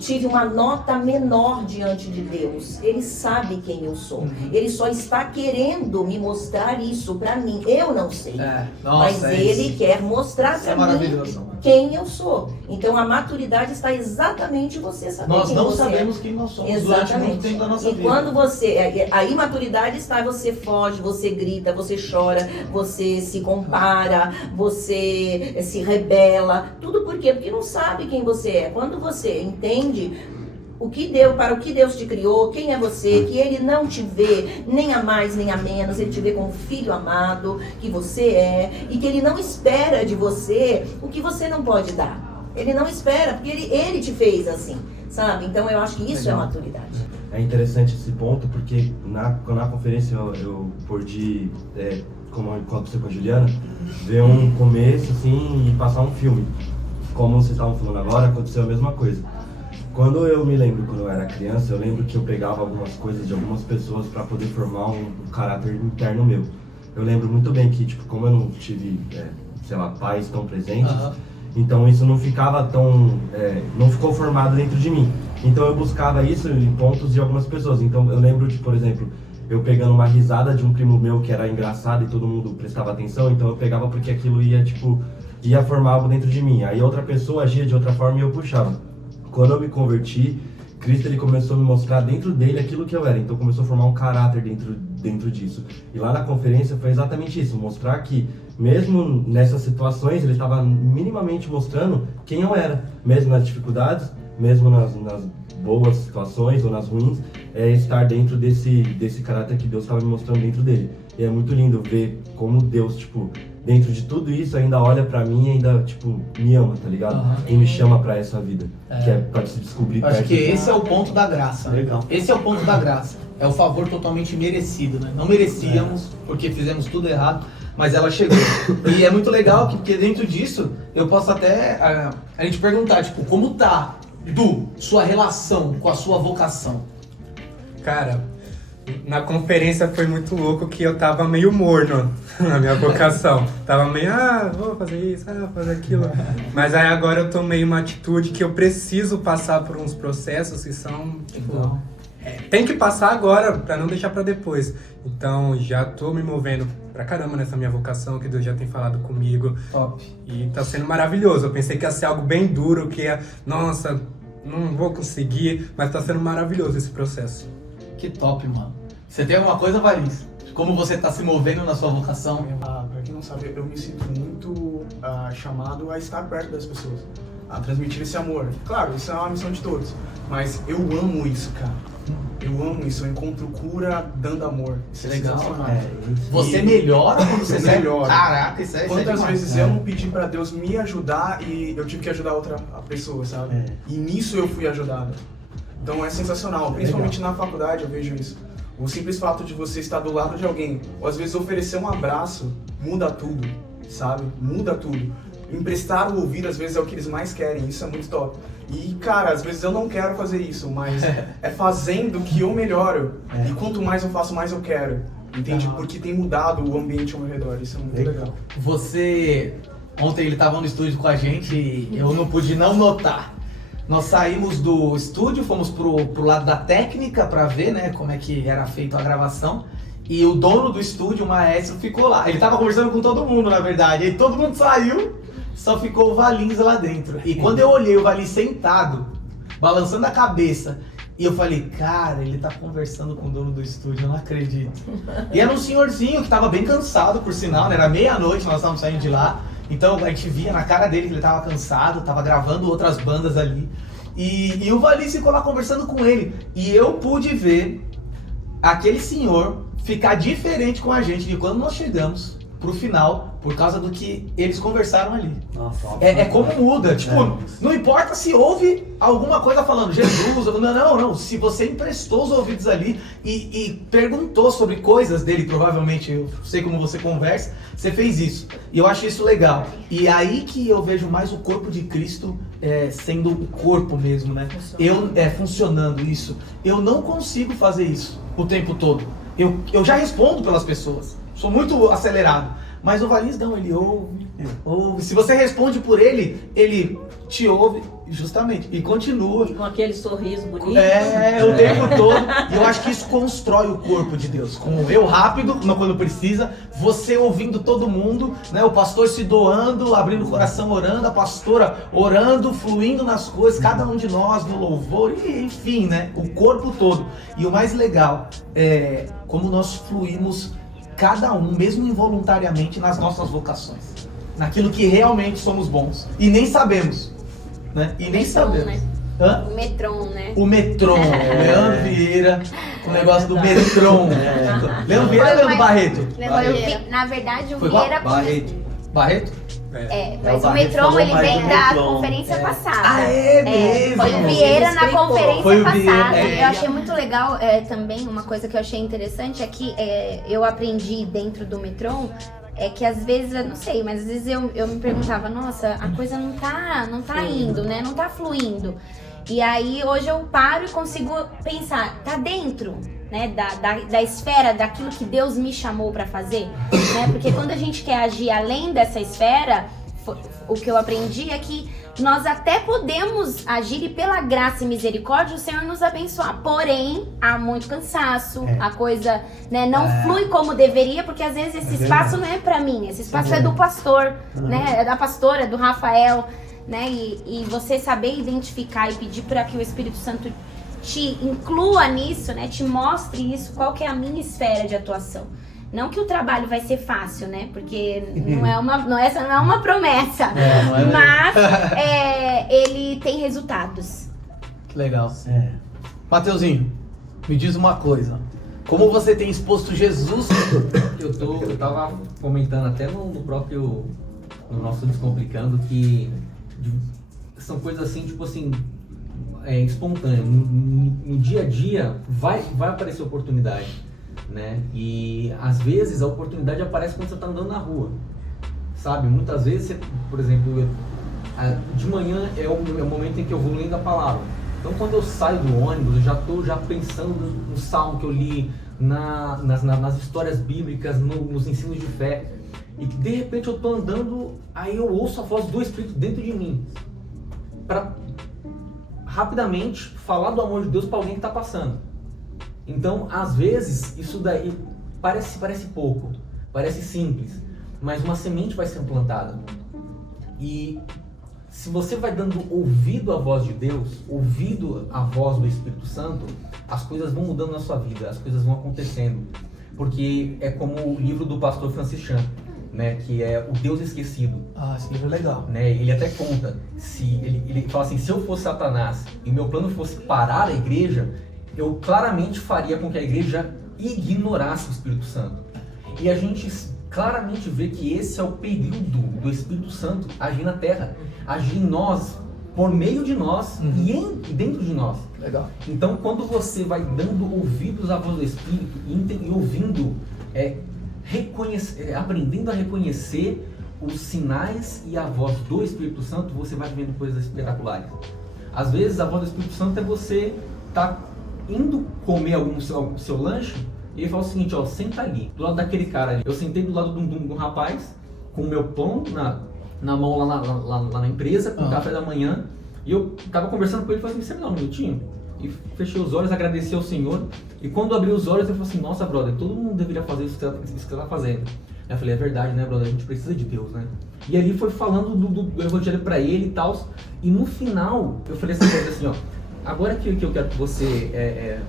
tive uma nota menor diante de Deus. Ele sabe quem eu sou. Ele só está querendo me mostrar isso para mim. Eu não sei. Mas ele quer mostrar para mim quem eu sou. Então a maturidade está exatamente em você saber nós quem não você sabemos é. quem nós somos Exatamente. durante muito tempo da nossa vida. E quando você... A imaturidade está, você foge, você grita, você chora, você se compara, você se rebela. Tudo por quê? Porque não sabe quem você é. Quando você entende para o que Deus te criou, quem é você, que Ele não te vê nem a mais nem a menos, Ele te vê como filho amado que você é, e que Ele não espera de você o que você não pode dar. Ele não espera, porque Ele te fez assim, sabe? Então eu acho que isso é maturidade. É interessante esse ponto, porque na conferência eu pude, como aconteceu com a Juliana, ver um começo assim e passar um filme. Como vocês estavam falando agora, aconteceu a mesma coisa. Quando eu me lembro, quando eu era criança, eu lembro que eu pegava algumas coisas de algumas pessoas para poder formar um caráter interno meu. Eu lembro muito bem que, tipo, como eu não tive, pais tão presentes, então isso não ficava tão, não ficou formado dentro de mim. Então eu buscava isso em pontos de algumas pessoas. Então eu lembro de, por exemplo, eu pegando uma risada de um primo meu que era engraçado e todo mundo prestava atenção, então eu pegava porque aquilo ia formar algo dentro de mim. Aí outra pessoa agia de outra forma e eu puxava. Quando eu me converti, Cristo ele começou a me mostrar dentro dele aquilo que eu era, então começou a formar um caráter dentro disso. E lá na conferência foi exatamente isso, mostrar que mesmo nessas situações ele estava minimamente mostrando quem eu era, mesmo nas dificuldades, mesmo nas boas situações ou nas ruins, estar dentro desse caráter que Deus estava me mostrando dentro dele. E é muito lindo ver como Deus, tipo, dentro de tudo isso ainda olha pra mim e ainda, tipo, me ama, tá ligado? E me chama pra essa vida, que é pra se descobrir perto. Acho que esse é o ponto da graça. Legal. Esse é o ponto da graça. É o favor totalmente merecido, né? Não merecíamos, porque fizemos tudo errado, mas ela chegou. E é muito legal porque dentro disso, eu posso até a gente perguntar, tipo, como tá, sua relação com a sua vocação? Cara, na conferência foi muito louco que eu tava meio morno na minha vocação. Tava meio, vou fazer isso, fazer aquilo. Mas aí agora eu tomei uma atitude que eu preciso passar por uns processos que são, tipo, tem que passar agora pra não deixar pra depois. Então já tô me movendo pra caramba nessa minha vocação, que Deus já tem falado comigo. Top. E tá sendo maravilhoso. Eu pensei que ia ser algo bem duro, que ia, nossa, não vou conseguir, mas tá sendo maravilhoso esse processo. Que top, mano. Você tem alguma coisa, Valins? Como você tá se movendo na sua vocação? Pra quem não sabe, eu me sinto muito chamado a estar perto das pessoas, a transmitir esse amor. Claro, isso é uma missão de todos, mas eu amo isso, cara. Eu amo isso, eu encontro cura dando amor. Isso é legal, sensacional. Você melhora quando você melhora. Caraca, isso é Quantas demais. vezes eu não pedi pra Deus me ajudar e eu tive que ajudar a pessoa, sabe? E nisso eu fui ajudado. Então é sensacional, principalmente na faculdade eu vejo isso. O simples fato de você estar do lado de alguém, ou às vezes oferecer um abraço, muda tudo, sabe? Muda tudo. Emprestar o ouvido às vezes é o que eles mais querem, isso é muito top. E cara, às vezes eu não quero fazer isso, mas é fazendo que eu melhoro. E quanto mais eu faço, mais eu quero. Entende? Porque tem mudado o ambiente ao meu redor, isso é muito legal. Você, ontem ele estava no estúdio com a gente e eu não pude não notar. Nós saímos do estúdio, fomos pro lado da técnica para ver, né, como é que era feita a gravação. E o dono do estúdio, o maestro, ficou lá. Ele tava conversando com todo mundo, na verdade. E todo mundo saiu, só ficou o Valins lá dentro. E quando eu olhei o Valins sentado, balançando a cabeça, e eu falei, cara, ele tá conversando com o dono do estúdio, eu não acredito. E era um senhorzinho que tava bem cansado, por sinal, né? Era meia-noite, nós estávamos saindo de lá. Então a gente via na cara dele que ele tava cansado, tava gravando outras bandas ali. E o Valins ficou lá conversando com ele. E eu pude ver aquele senhor ficar diferente com a gente de quando nós chegamos pro final, por causa do que eles conversaram ali. Nossa, é como muda, tipo, não importa se houve alguma coisa falando Jesus, não, se você emprestou os ouvidos ali e perguntou sobre coisas dele, provavelmente, eu sei como você conversa, você fez isso, e eu acho isso legal, e aí que eu vejo mais o corpo de Cristo sendo o corpo mesmo, né, funcionando isso, eu não consigo fazer isso o tempo todo, eu já respondo pelas pessoas, sou muito acelerado, mas o Valins não, ele ouve. Se você responde por ele, ele te ouve, justamente, e continua. E com aquele sorriso bonito. O tempo todo. E eu acho que isso constrói o corpo de Deus. Com o eu rápido, quando precisa, você ouvindo todo mundo, né? O pastor se doando, abrindo o coração, orando, a pastora orando, fluindo nas coisas, cada um de nós no louvor, e, enfim, né? O corpo todo. E o mais legal é como nós fluímos cada um, mesmo involuntariamente, nas nossas vocações, naquilo que realmente somos bons e nem sabemos, né? E nem sabemos. Né? Hã? O Metron, né? O Metron, Leandro Vieira, o negócio do Metron. Leandro Vieira ou Leandro Barreto? Na verdade, o Foi Vieira... Barreto? Mas o Metron ele vem da conferência passada. Mesmo? Foi o Vieira na conferência passada. Vieira, Eu achei muito legal também, uma coisa que eu achei interessante é que eu aprendi dentro do Metron, é que às vezes, eu não sei, mas às vezes eu me perguntava, nossa, a coisa não tá indo, né? Não tá fluindo. E aí hoje eu paro e consigo pensar, tá dentro, né, da esfera daquilo que Deus me chamou pra fazer, né? Porque quando a gente quer agir além dessa esfera, o que eu aprendi é que nós até podemos agir e pela graça e misericórdia o Senhor nos abençoar, porém há muito cansaço, a coisa, né, não flui como deveria, porque às vezes esse espaço não é pra mim, esse espaço é do pastor, né, é da pastora, do Rafael, né, e você saber identificar e pedir para que o Espírito Santo te inclua nisso, né, te mostre isso, qual que é a minha esfera de atuação. Não que o trabalho vai ser fácil, né? Porque essa não é uma promessa. Mas ele tem resultados. Que legal. Mateuzinho, me diz uma coisa. Como você tem exposto Jesus? Eu tava comentando até no nosso Descomplicando que são coisas assim, tipo assim, espontâneas. No dia a dia vai aparecer oportunidade, né? E às vezes a oportunidade aparece quando você tá andando na rua, sabe? Muitas vezes, por exemplo, de manhã é o momento em que eu vou lendo a palavra. Então quando eu saio do ônibus, eu já estou pensando no salmo que eu li, nas histórias bíblicas, nos ensinos de fé. E de repente eu estou andando, aí eu ouço a voz do Espírito dentro de mim, para rapidamente falar do amor de Deus para alguém que está passando. Então, às vezes, isso daí parece pouco, parece simples, mas uma semente vai sendo plantada. E se você vai dando ouvido à voz de Deus, ouvido à voz do Espírito Santo, as coisas vão mudando na sua vida, as coisas vão acontecendo. Porque é como o livro do pastor Francis Chan, né, que é O Deus Esquecido. Ah, esse livro é legal. Né, ele até conta, ele fala assim, se eu fosse Satanás e meu plano fosse parar a igreja, eu claramente faria com que a igreja ignorasse o Espírito Santo. E a gente claramente vê que esse é o período do Espírito Santo agir na Terra, agir em nós, por meio de nós e dentro de nós. Legal. Então, quando você vai dando ouvidos à voz do Espírito e ouvindo, aprendendo a reconhecer os sinais e a voz do Espírito Santo, você vai vendo coisas espetaculares. Às vezes, a voz do Espírito Santo é você tá indo comer seu lanche e ele fala o seguinte, ó, senta ali, do lado daquele cara ali. Eu sentei do lado de um rapaz com o meu pão na mão lá na empresa, com o café da manhã, e eu tava conversando com ele e falei assim, você me dá um minutinho? E fechei os olhos, agradeci ao Senhor, e quando abri os olhos eu falei assim, nossa brother, todo mundo deveria fazer isso que você tá fazendo. Aí eu falei, é verdade, né brother, a gente precisa de Deus, né? E ali foi falando do evangelho pra ele e tal, e no final eu falei assim, ó, agora que eu quero que você,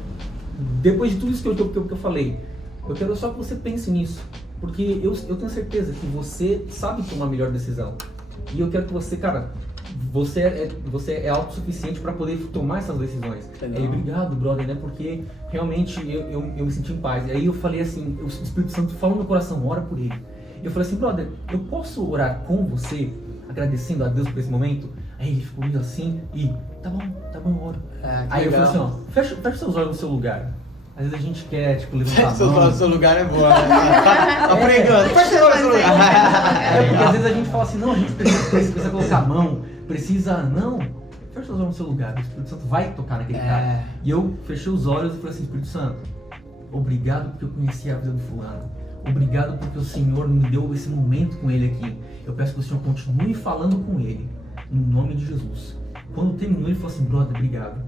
depois de tudo isso que eu falei, eu quero só que você pense nisso, porque eu tenho certeza que você sabe tomar a melhor decisão, e eu quero que você, cara, você é autossuficiente para poder tomar essas decisões. Aí, obrigado, brother, né? Porque realmente eu me senti em paz. E aí eu falei assim, o Espírito Santo fala no meu coração, ora por ele. Eu falei assim, brother, eu posso orar com você, agradecendo a Deus por esse momento? Aí ele ficou meio assim e, tá bom, eu oro. Aí legal. eu falei assim, ó, fecha seus olhos no seu lugar. Às vezes a gente quer, tipo, levantar a Seus olhos mão. no seu lugar é boa. Tá pregando. Fecha seus olhos no seu lugar. Porque às vezes a gente fala assim, não, a gente precisa colocar a mão, precisa, não. Fecha seus olhos no seu lugar, o Espírito Santo vai tocar naquele cara. E eu fechei os olhos e falei assim, Espírito Santo, obrigado porque eu conheci a vida do fulano. Obrigado porque o Senhor me deu esse momento com ele aqui. Eu peço que o Senhor continue falando com ele, no nome de Jesus. Quando terminou, ele falou assim, brother, obrigado.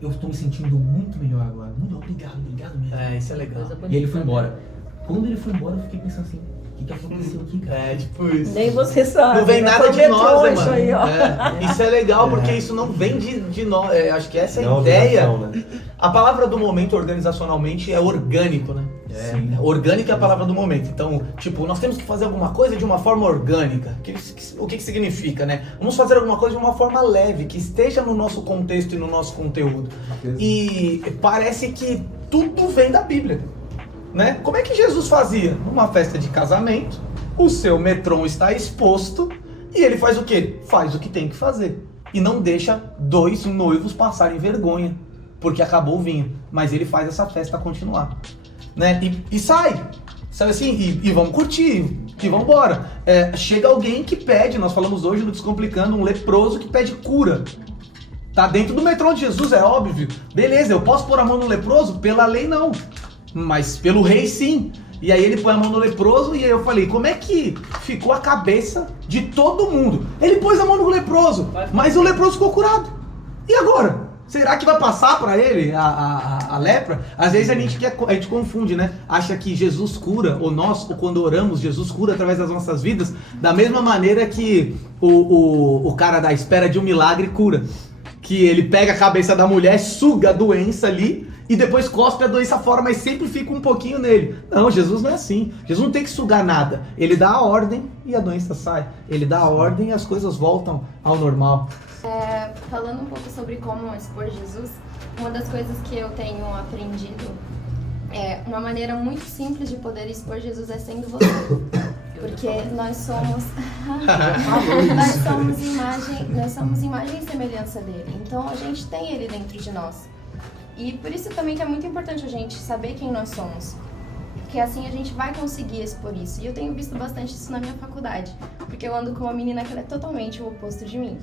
Eu estou me sentindo muito melhor agora. Muito obrigado mesmo. Isso é legal. E ele foi embora. Quando ele foi embora, eu fiquei pensando assim, o que aconteceu aqui, cara? Tipo isso. Nem você sabe. Não vem né? nada de nós, né, mano? Aí, ó. Isso é legal, porque isso não vem de nós. Acho que essa é a Não, ideia. obrigação, né? A palavra do momento, organizacionalmente, é orgânico, né? Sim. Orgânico é a palavra do momento. Então, tipo, nós temos que fazer alguma coisa de uma forma orgânica. O que significa, né? Vamos fazer alguma coisa de uma forma leve, que esteja no nosso contexto e no nosso conteúdo. E parece que tudo vem da Bíblia, né? Como é que Jesus fazia? Numa festa de casamento, o seu metrô está exposto e ele faz o quê? Faz o que tem que fazer. E não deixa dois noivos passarem vergonha, porque acabou o vinho. Mas ele faz essa festa continuar, né? E sai, sabe assim? E vamos curtir, e vamos embora. Chega alguém que pede, nós falamos hoje no Descomplicando, um leproso que pede cura. Tá dentro do metrô de Jesus, é óbvio. Beleza, eu posso pôr a mão no leproso? Pela lei não, mas pelo rei sim. E aí ele põe a mão no leproso e aí eu falei, como é que ficou a cabeça de todo mundo? Ele pôs a mão no leproso, mas o leproso ficou curado. E agora? Será que vai passar para ele a lepra? Às vezes a gente confunde, né? Acha que Jesus cura, ou nós, ou quando oramos, Jesus cura através das nossas vidas, da mesma maneira que o cara da espera de um milagre cura. que ele pega a cabeça da mulher, suga a doença ali e depois cospe a doença fora, mas sempre fica um pouquinho nele. Não, Jesus não é assim. Jesus não tem que sugar nada. Ele dá a ordem e a doença sai. Ele dá a ordem e as coisas voltam ao normal. Falando um pouco sobre como expor Jesus, uma das coisas que eu tenho aprendido é uma maneira muito simples de poder expor Jesus é sendo você. Porque nós somos imagem e semelhança dele. Então a gente tem ele dentro de nós. E por isso também que é muito importante a gente saber quem nós somos. Porque assim a gente vai conseguir expor isso. E eu tenho visto bastante isso na minha faculdade. Porque eu ando com uma menina que ela é totalmente o oposto de mim.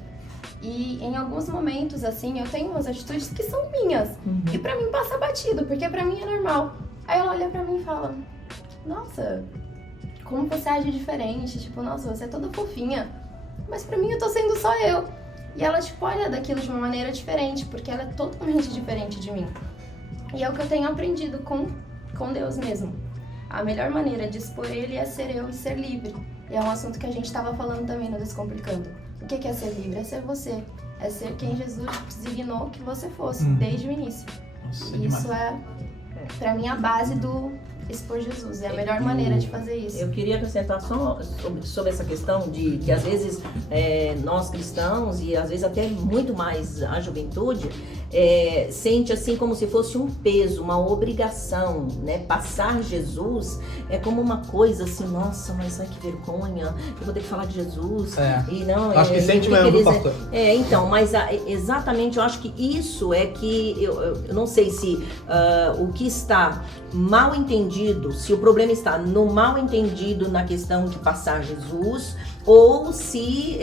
E em alguns momentos, assim, eu tenho umas atitudes que são minhas. E pra mim passa batido, porque pra mim é normal. Aí ela olha pra mim e fala, nossa, como você age diferente. Tipo, nossa, você é toda fofinha. Mas pra mim eu tô sendo só eu. E ela, tipo, olha daquilo de uma maneira diferente, porque ela é totalmente diferente de mim. E é o que eu tenho aprendido com Deus mesmo. A melhor maneira de expor ele é ser eu e ser livre. E é um assunto que a gente tava falando também no Descomplicando. O que é ser livre? É ser você. É ser quem Jesus designou que você fosse, desde o início. Nossa, e isso pra mim, a base do expor Jesus. É a melhor maneira de fazer isso. Eu queria acrescentar só sobre essa questão de que às vezes nós cristãos, e às vezes até muito mais a juventude, sente assim como se fosse um peso, uma obrigação, né? Passar Jesus é como uma coisa assim, nossa, mas ai que vergonha, eu vou ter que falar de Jesus. E não, acho que sente mesmo, pastor. Então, mas exatamente, eu acho que isso é que, eu não sei se o que está mal entendido, se o problema está no mal entendido na questão de passar Jesus, ou se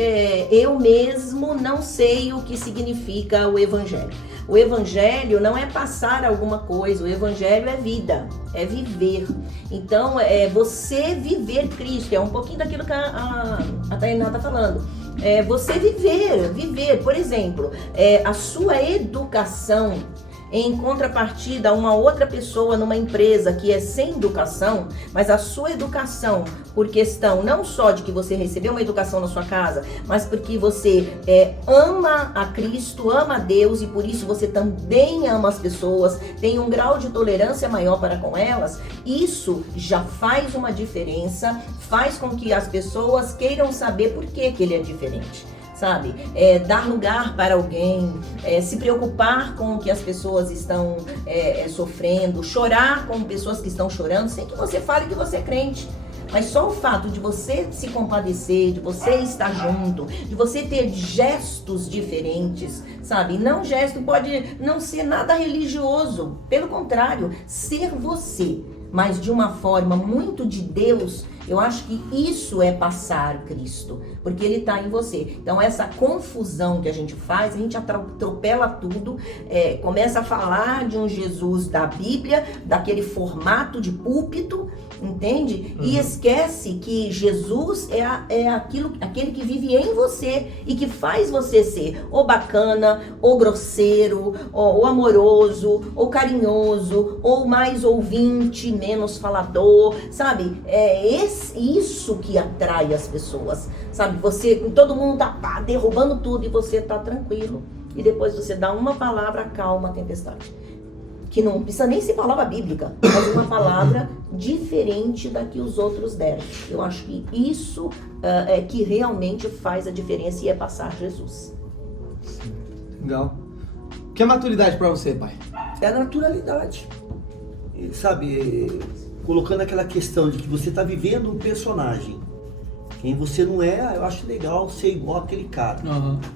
eu mesmo não sei o que significa o Evangelho. O Evangelho não é passar alguma coisa, o Evangelho é vida, é viver. Então, é você viver Cristo, é um pouquinho daquilo que a Tainá está falando. É você viver. Por exemplo, a sua educação, em contrapartida a uma outra pessoa numa empresa que é sem educação, mas a sua educação, por questão não só de que você recebeu uma educação na sua casa, mas porque você ama a Cristo, ama a Deus, e por isso você também ama as pessoas, tem um grau de tolerância maior para com elas, isso já faz uma diferença, faz com que as pessoas queiram saber por que ele é diferente. Sabe, dar lugar para alguém, se preocupar com o que as pessoas estão sofrendo, chorar com pessoas que estão chorando, sem que você fale que você é crente. Mas só o fato de você se compadecer, de você estar junto, de você ter gestos diferentes, sabe? Não gesto pode não ser nada religioso, pelo contrário, ser você, mas de uma forma muito de Deus. Eu acho que isso é passar Cristo, porque Ele está em você. Então essa confusão que a gente faz, a gente atropela tudo, começa a falar de um Jesus da Bíblia, daquele formato de púlpito, entende? E esquece que Jesus é aquele que vive em você e que faz você ser ou bacana, ou grosseiro, ou amoroso, ou carinhoso, ou mais ouvinte, menos falador, sabe? Isso que atrai as pessoas, sabe? Todo mundo tá derrubando tudo e você tá tranquilo. E depois você dá uma palavra, calma a tempestade. Que não precisa nem ser palavra bíblica, mas uma palavra diferente da que os outros deram. Eu acho que isso é que realmente faz a diferença e é passar Jesus. Legal. O que é maturidade pra você, pai? É a naturalidade. Sabe, colocando aquela questão de que você está vivendo um personagem. Quem você não é, eu acho legal ser igual àquele cara.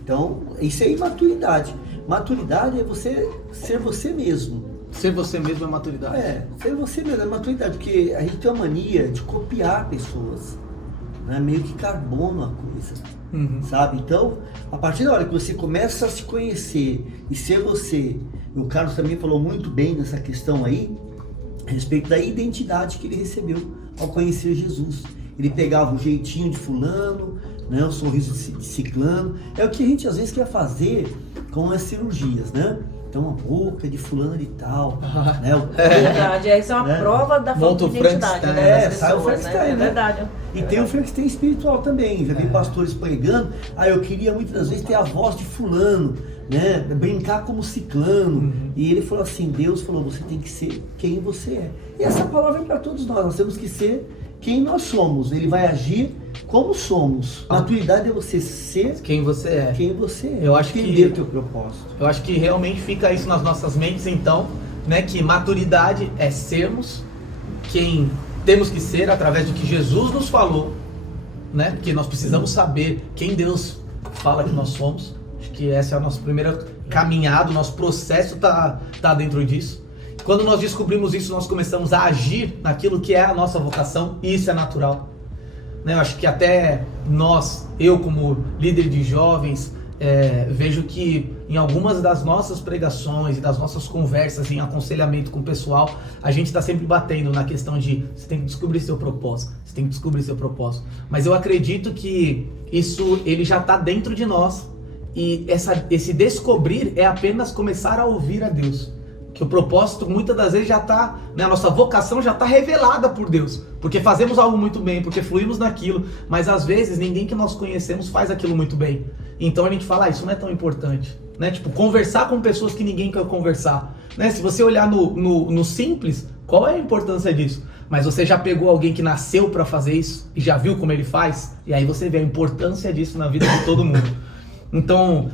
Então, isso é imaturidade. Maturidade é você ser você mesmo. Ser você mesmo é maturidade? Ser você mesmo é maturidade, porque a gente tem uma mania de copiar pessoas, né? Meio que carbono a coisa, sabe? Então, a partir da hora que você começa a se conhecer e ser você, e o Carlos também falou muito bem nessa questão aí, a respeito da identidade que ele recebeu ao conhecer Jesus. Ele pegava o jeitinho de fulano, né, o sorriso de ciclano. É o que a gente às vezes quer fazer com as cirurgias, né? Então a boca de fulano de tal, né? Verdade, essa é uma prova da falta de identidade, né, das pessoas, né? É verdade. E tem o Frankenstein espiritual também. Já vi pastores pregando, eu queria muitas das vezes ter a voz de fulano, né? Brincar como ciclano. E ele falou assim, Deus falou, você tem que ser quem você é. E essa palavra é para todos nós temos que ser quem nós somos. Ele vai agir como somos. Maturidade é você ser quem você é. Quem você é. Eu acho entender o que teu propósito. Eu acho que realmente fica isso nas nossas mentes, então, né, que maturidade é sermos quem temos que ser através do que Jesus nos falou, né? Porque nós precisamos saber quem Deus fala que nós somos. Acho que essa é a nossa primeira caminhada, o nosso processo tá dentro disso. Quando nós descobrimos isso, nós começamos a agir naquilo que é a nossa vocação, e isso é natural. Né? Eu acho que até eu como líder de jovens, vejo que em algumas das nossas pregações e das nossas conversas em aconselhamento com o pessoal, a gente está sempre batendo na questão de você tem que descobrir seu propósito, você tem que descobrir seu propósito. Mas eu acredito que isso ele já está dentro de nós, e esse descobrir é apenas começar a ouvir a Deus. Que o propósito muitas das vezes já está, né, a nossa vocação já está revelada por Deus, porque fazemos algo muito bem, porque fluímos naquilo, mas às vezes ninguém que nós conhecemos faz aquilo muito bem. Então a gente fala, isso não é tão importante, né? Tipo, conversar com pessoas que ninguém quer conversar, né? Se você olhar no simples, qual é a importância disso? Mas você já pegou alguém que nasceu para fazer isso e já viu como ele faz, e aí você vê a importância disso na vida de todo mundo. Então,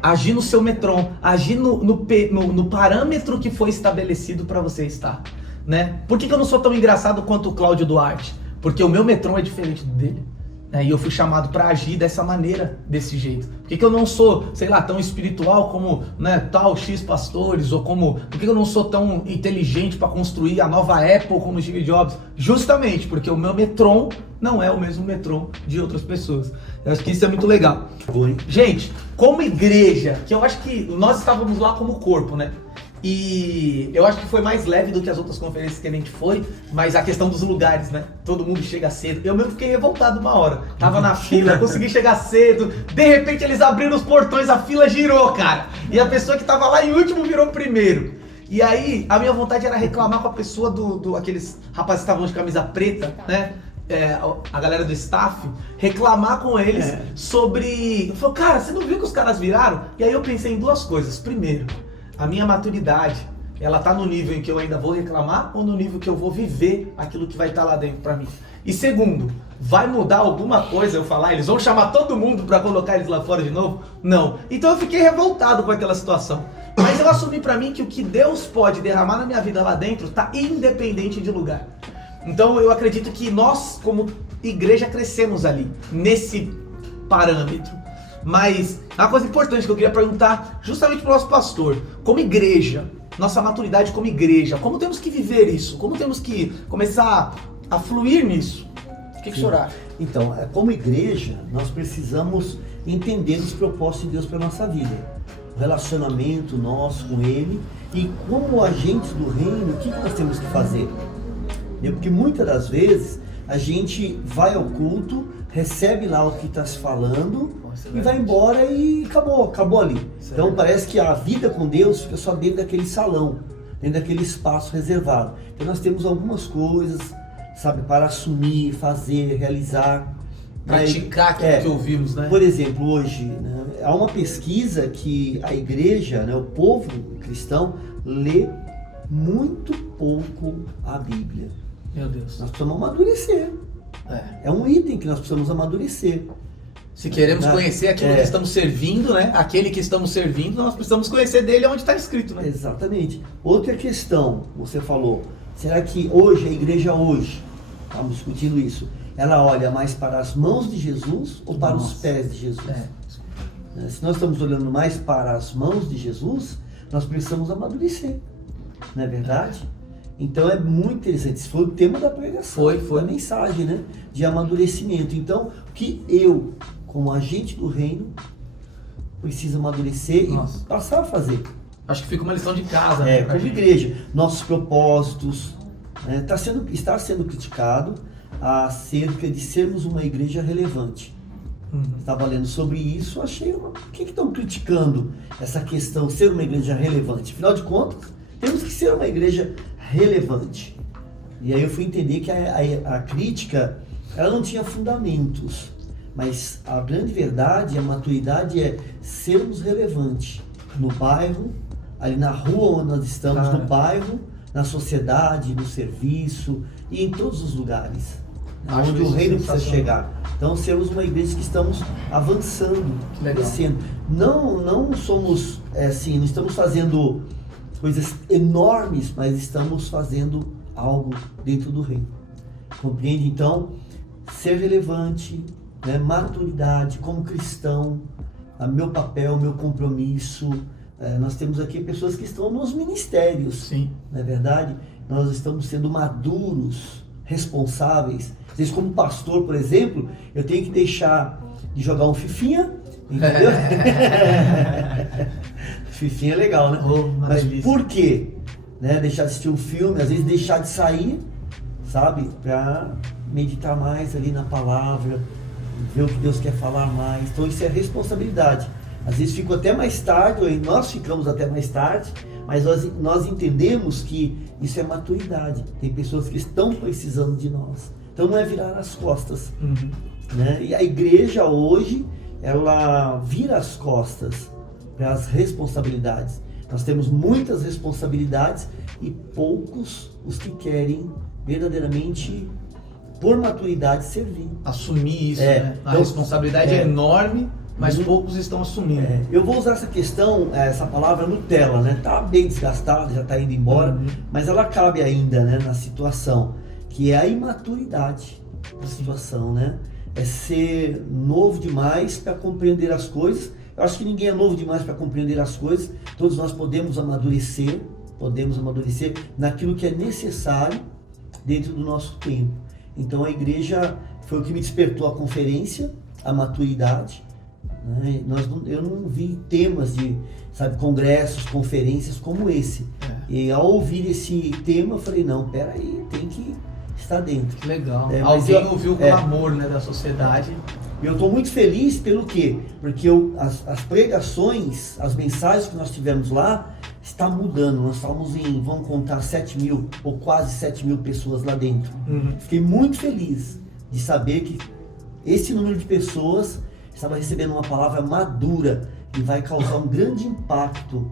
agir no seu metron, agir no parâmetro que foi estabelecido para você estar, né? Por que eu não sou tão engraçado quanto o Cláudio Duarte? Porque o meu metron é diferente do dele, né? E eu fui chamado para agir dessa maneira, desse jeito. Por que eu não sou, sei lá, tão espiritual como, né, tal X pastores, ou por que eu não sou tão inteligente para construir a nova Apple como Steve Jobs? Justamente porque o meu metron não é o mesmo metron de outras pessoas. Eu acho que isso é muito legal. Gente, como igreja, que eu acho que nós estávamos lá como corpo, né? E eu acho que foi mais leve do que as outras conferências que a gente foi, mas a questão dos lugares, né? Todo mundo chega cedo. Eu mesmo fiquei revoltado uma hora. Tava na fila, consegui chegar cedo. De repente eles abriram os portões, a fila girou, cara. E a pessoa que tava lá em último virou primeiro. E aí, a minha vontade era reclamar com a pessoa aqueles rapazes que estavam de camisa preta, né? A galera do staff, reclamar com eles sobre... Falei, cara, você não viu que os caras viraram? E aí eu pensei em duas coisas. Primeiro, a minha maturidade, ela tá no nível em que eu ainda vou reclamar ou no nível que eu vou viver aquilo que vai estar lá dentro pra mim? E segundo, vai mudar alguma coisa eu falar? Eles vão chamar todo mundo pra colocar eles lá fora de novo? Não. Então eu fiquei revoltado com aquela situação. Mas eu assumi pra mim que o que Deus pode derramar na minha vida lá dentro tá independente de lugar. Então eu acredito que nós, como igreja, crescemos ali, nesse parâmetro. Mas uma coisa importante que eu queria perguntar justamente para o nosso pastor, como igreja, nossa maturidade como igreja, como temos que viver isso? Como temos que começar a fluir nisso? O que o senhor acha? Então, como igreja, nós precisamos entender os propósitos de Deus para a nossa vida. O relacionamento nosso com Ele e como agentes do reino, o que nós temos que fazer? Porque muitas das vezes a gente vai ao culto, recebe lá o que está se falando e vai embora e acabou ali. Então parece que a vida com Deus fica só dentro daquele salão, dentro daquele espaço reservado. Então nós temos algumas coisas, sabe, para assumir, fazer, realizar. Praticar aquilo que ouvimos, né? Por exemplo, hoje, né, há uma pesquisa que a igreja, né, o povo cristão, lê muito pouco a Bíblia. Meu Deus. Nós precisamos amadurecer. É um item que nós precisamos amadurecer. Se queremos conhecer aquilo que estamos servindo, né? Aquele que estamos servindo, nós precisamos conhecer dele onde está escrito, né? Exatamente. Outra questão, você falou, será que hoje, a igreja hoje, estamos discutindo isso, ela olha mais para as mãos de Jesus ou para os pés de Jesus? Se nós estamos olhando mais para as mãos de Jesus, nós precisamos amadurecer. Não é verdade? Então é muito interessante. Esse foi o tema da pregação. Foi a mensagem, né? De amadurecimento. Então, o que eu, como agente do reino, preciso amadurecer e passar a fazer. Acho que fica uma lição de casa, né? Como igreja. Nossos propósitos. Está sendo criticado acerca de sermos uma igreja relevante. Estava lendo sobre isso, achei, por que estão criticando essa questão de ser uma igreja relevante? Afinal de contas, temos que ser uma igreja relevante. E aí eu fui entender que a crítica, ela não tinha fundamentos. Mas a grande verdade, a maturidade é sermos relevantes no bairro, ali na rua onde nós estamos, no bairro, na sociedade, no serviço e em todos os lugares onde o reino precisa chegar. Então, sermos uma igreja que estamos avançando, crescendo. Não somos, assim, não estamos fazendo coisas enormes, mas estamos fazendo algo dentro do reino. Compreende? Então, ser relevante, né, maturidade como cristão, meu papel, meu compromisso. Nós temos aqui pessoas que estão nos ministérios. Sim. Não é verdade? Nós estamos sendo maduros, responsáveis. Às vezes, como pastor, por exemplo, eu tenho que deixar de jogar um fifinha, entendeu? Fifinha é legal, né? Mas delícia. Por quê? Né? Deixar de assistir um filme, às vezes deixar de sair, sabe? Para meditar mais ali na palavra, ver o que Deus quer falar mais. Então isso é responsabilidade. Às vezes fico até mais tarde, ou nós ficamos até mais tarde, mas nós entendemos que isso é maturidade. Tem pessoas que estão precisando de nós. Então não é virar as costas. Né? E a igreja hoje, ela vira as costas para as responsabilidades. Nós temos muitas responsabilidades e poucos os que querem verdadeiramente, por maturidade, servir. Assumir isso, né? A responsabilidade é enorme, mas poucos estão assumindo. Eu vou usar essa questão, essa palavra Nutella, né? Tá bem desgastada, já está indo embora, mas ela cabe ainda, né, na situação, que é a imaturidade da situação, né? É ser novo demais para compreender as coisas. Eu acho que ninguém é novo demais para compreender as coisas. Todos nós podemos amadurecer naquilo que é necessário dentro do nosso tempo. Então a igreja foi o que me despertou a conferência, a maturidade. Né? Eu não vi temas de, congressos, conferências como esse. E ao ouvir esse tema, eu falei, não, peraí, tem que estar dentro. Que legal. Alguém ouviu o clamor, né, da sociedade. Eu estou muito feliz pelo quê? Porque as pregações, as mensagens que nós tivemos lá, está mudando. Nós estávamos vamos contar 7 mil ou quase 7 mil pessoas lá dentro. Fiquei muito feliz de saber que esse número de pessoas estava recebendo uma palavra madura e vai causar um grande impacto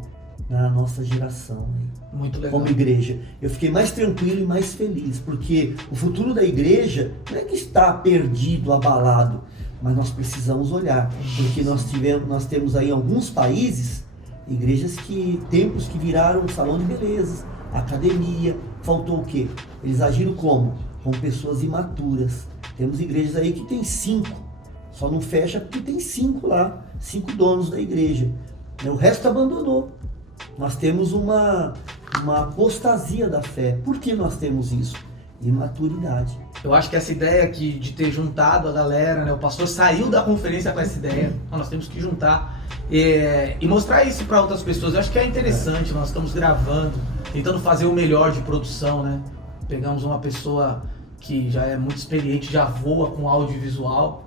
na nossa geração. Muito legal. Como igreja. Eu fiquei mais tranquilo e mais feliz, porque o futuro da igreja não é que está perdido, abalado, mas nós precisamos olhar, porque nós temos aí alguns países, igrejas templos que viraram um salão de beleza, academia. Faltou o quê? Eles agiram como? Com pessoas imaturas. Temos igrejas aí que tem 5, só não fecha porque tem 5 lá, 5 donos da igreja. O resto abandonou. Nós temos uma apostasia da fé. Por que nós temos isso? Imaturidade. Eu acho que essa ideia aqui de ter juntado a galera, né? O pastor saiu da conferência com essa ideia. Nós temos que juntar e mostrar isso para outras pessoas. Eu acho que é interessante. Nós estamos gravando, tentando fazer o melhor de produção, né? Pegamos uma pessoa que já é muito experiente, já voa com audiovisual.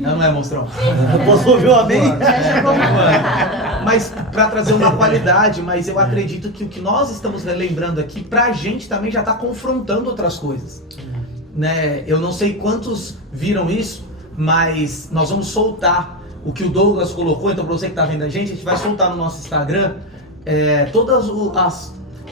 Não é, monstrão? Eu posso ouvir uma vez? Mas para trazer uma qualidade, mas eu acredito que o que nós estamos relembrando aqui, pra gente também já está confrontando outras coisas. Né? Eu não sei quantos viram isso, mas nós vamos soltar o que o Douglas colocou. Então, para você que está vendo a gente vai soltar no nosso Instagram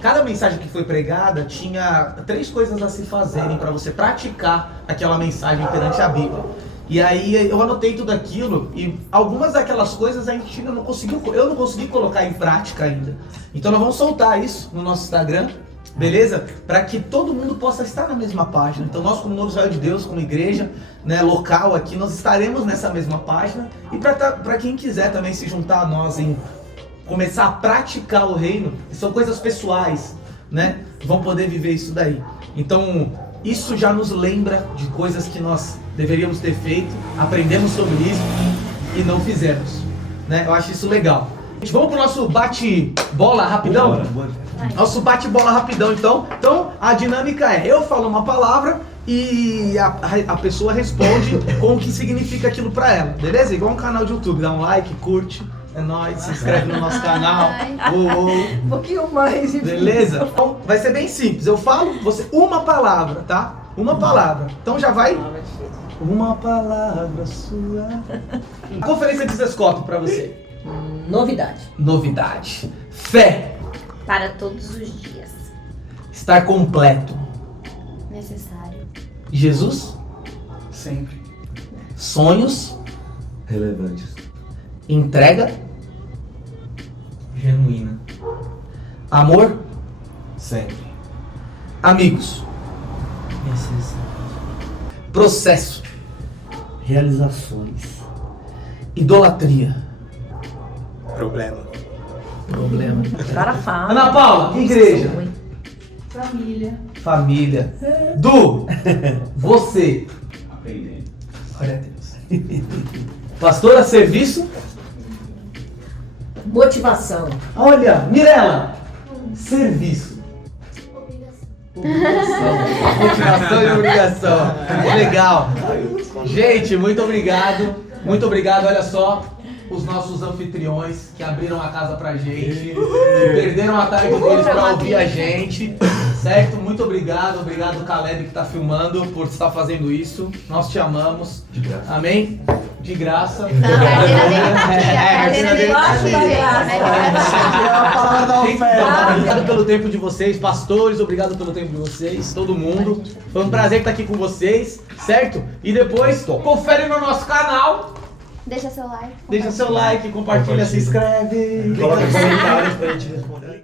cada mensagem que foi pregada tinha 3 coisas a se fazerem para você praticar aquela mensagem perante a Bíblia. E aí eu anotei tudo aquilo e algumas daquelas coisas a gente ainda eu não consegui colocar em prática ainda. Então nós vamos soltar isso no nosso Instagram, beleza? Para que todo mundo possa estar na mesma página. Então nós, como Novo Israel de Deus, como igreja, né, local aqui, nós estaremos nessa mesma página. E para quem quiser também se juntar a nós em começar a praticar o reino, são coisas pessoais, né? Vão poder viver isso daí. Então, isso já nos lembra de coisas que nós deveríamos ter feito, aprendemos sobre isso e não fizemos, né? Eu acho isso legal. Vamos pro nosso bate-bola rapidão? Nosso bate-bola rapidão, então. Então, a dinâmica é, eu falo uma palavra e a pessoa responde com o que significa aquilo pra ela, beleza? Igual um canal de YouTube, dá um like, curte. É nóis, se inscreve no nosso canal. Um pouquinho mais. Beleza? Então, vai ser bem simples. Eu falo, você uma palavra, tá? Uma palavra. Então já vai Uma palavra sua. A conferência de Zescope pra você. Novidade. Novidade. Fé. Para todos os dias. Estar completo. Necessário. Jesus. Sempre. Sonhos. Relevantes. Entrega. Genuína. Amor. Sempre. Amigos. Processo. Realizações. Idolatria. Problema. Problema. Cara fala. Ana Paula, igreja. Família. Família. Du, você. Aprendendo. Glória a Deus. Pastora, serviço. Motivação. Olha, Mirela. Serviço. Motivação e obrigação. Legal. Gente, muito obrigado. Muito obrigado. Olha só, os nossos anfitriões que abriram a casa pra gente, que perderam a tarde deles pra ouvir a gente. Certo? Muito obrigado. Obrigado, Caleb, que tá filmando, por estar fazendo isso. Nós te amamos. De graça. Amém? De graça. Não, a carteira dele tá aqui. A carteira dele tá aqui, gente. Obrigado pelo tempo de vocês, pastores, obrigado pelo tempo de vocês, todo mundo. Foi um prazer estar aqui com vocês, certo? E depois, confere no nosso canal, Deixa seu like. deixa seu like, compartilha, se inscreve. Coloca comentários pra gente responder.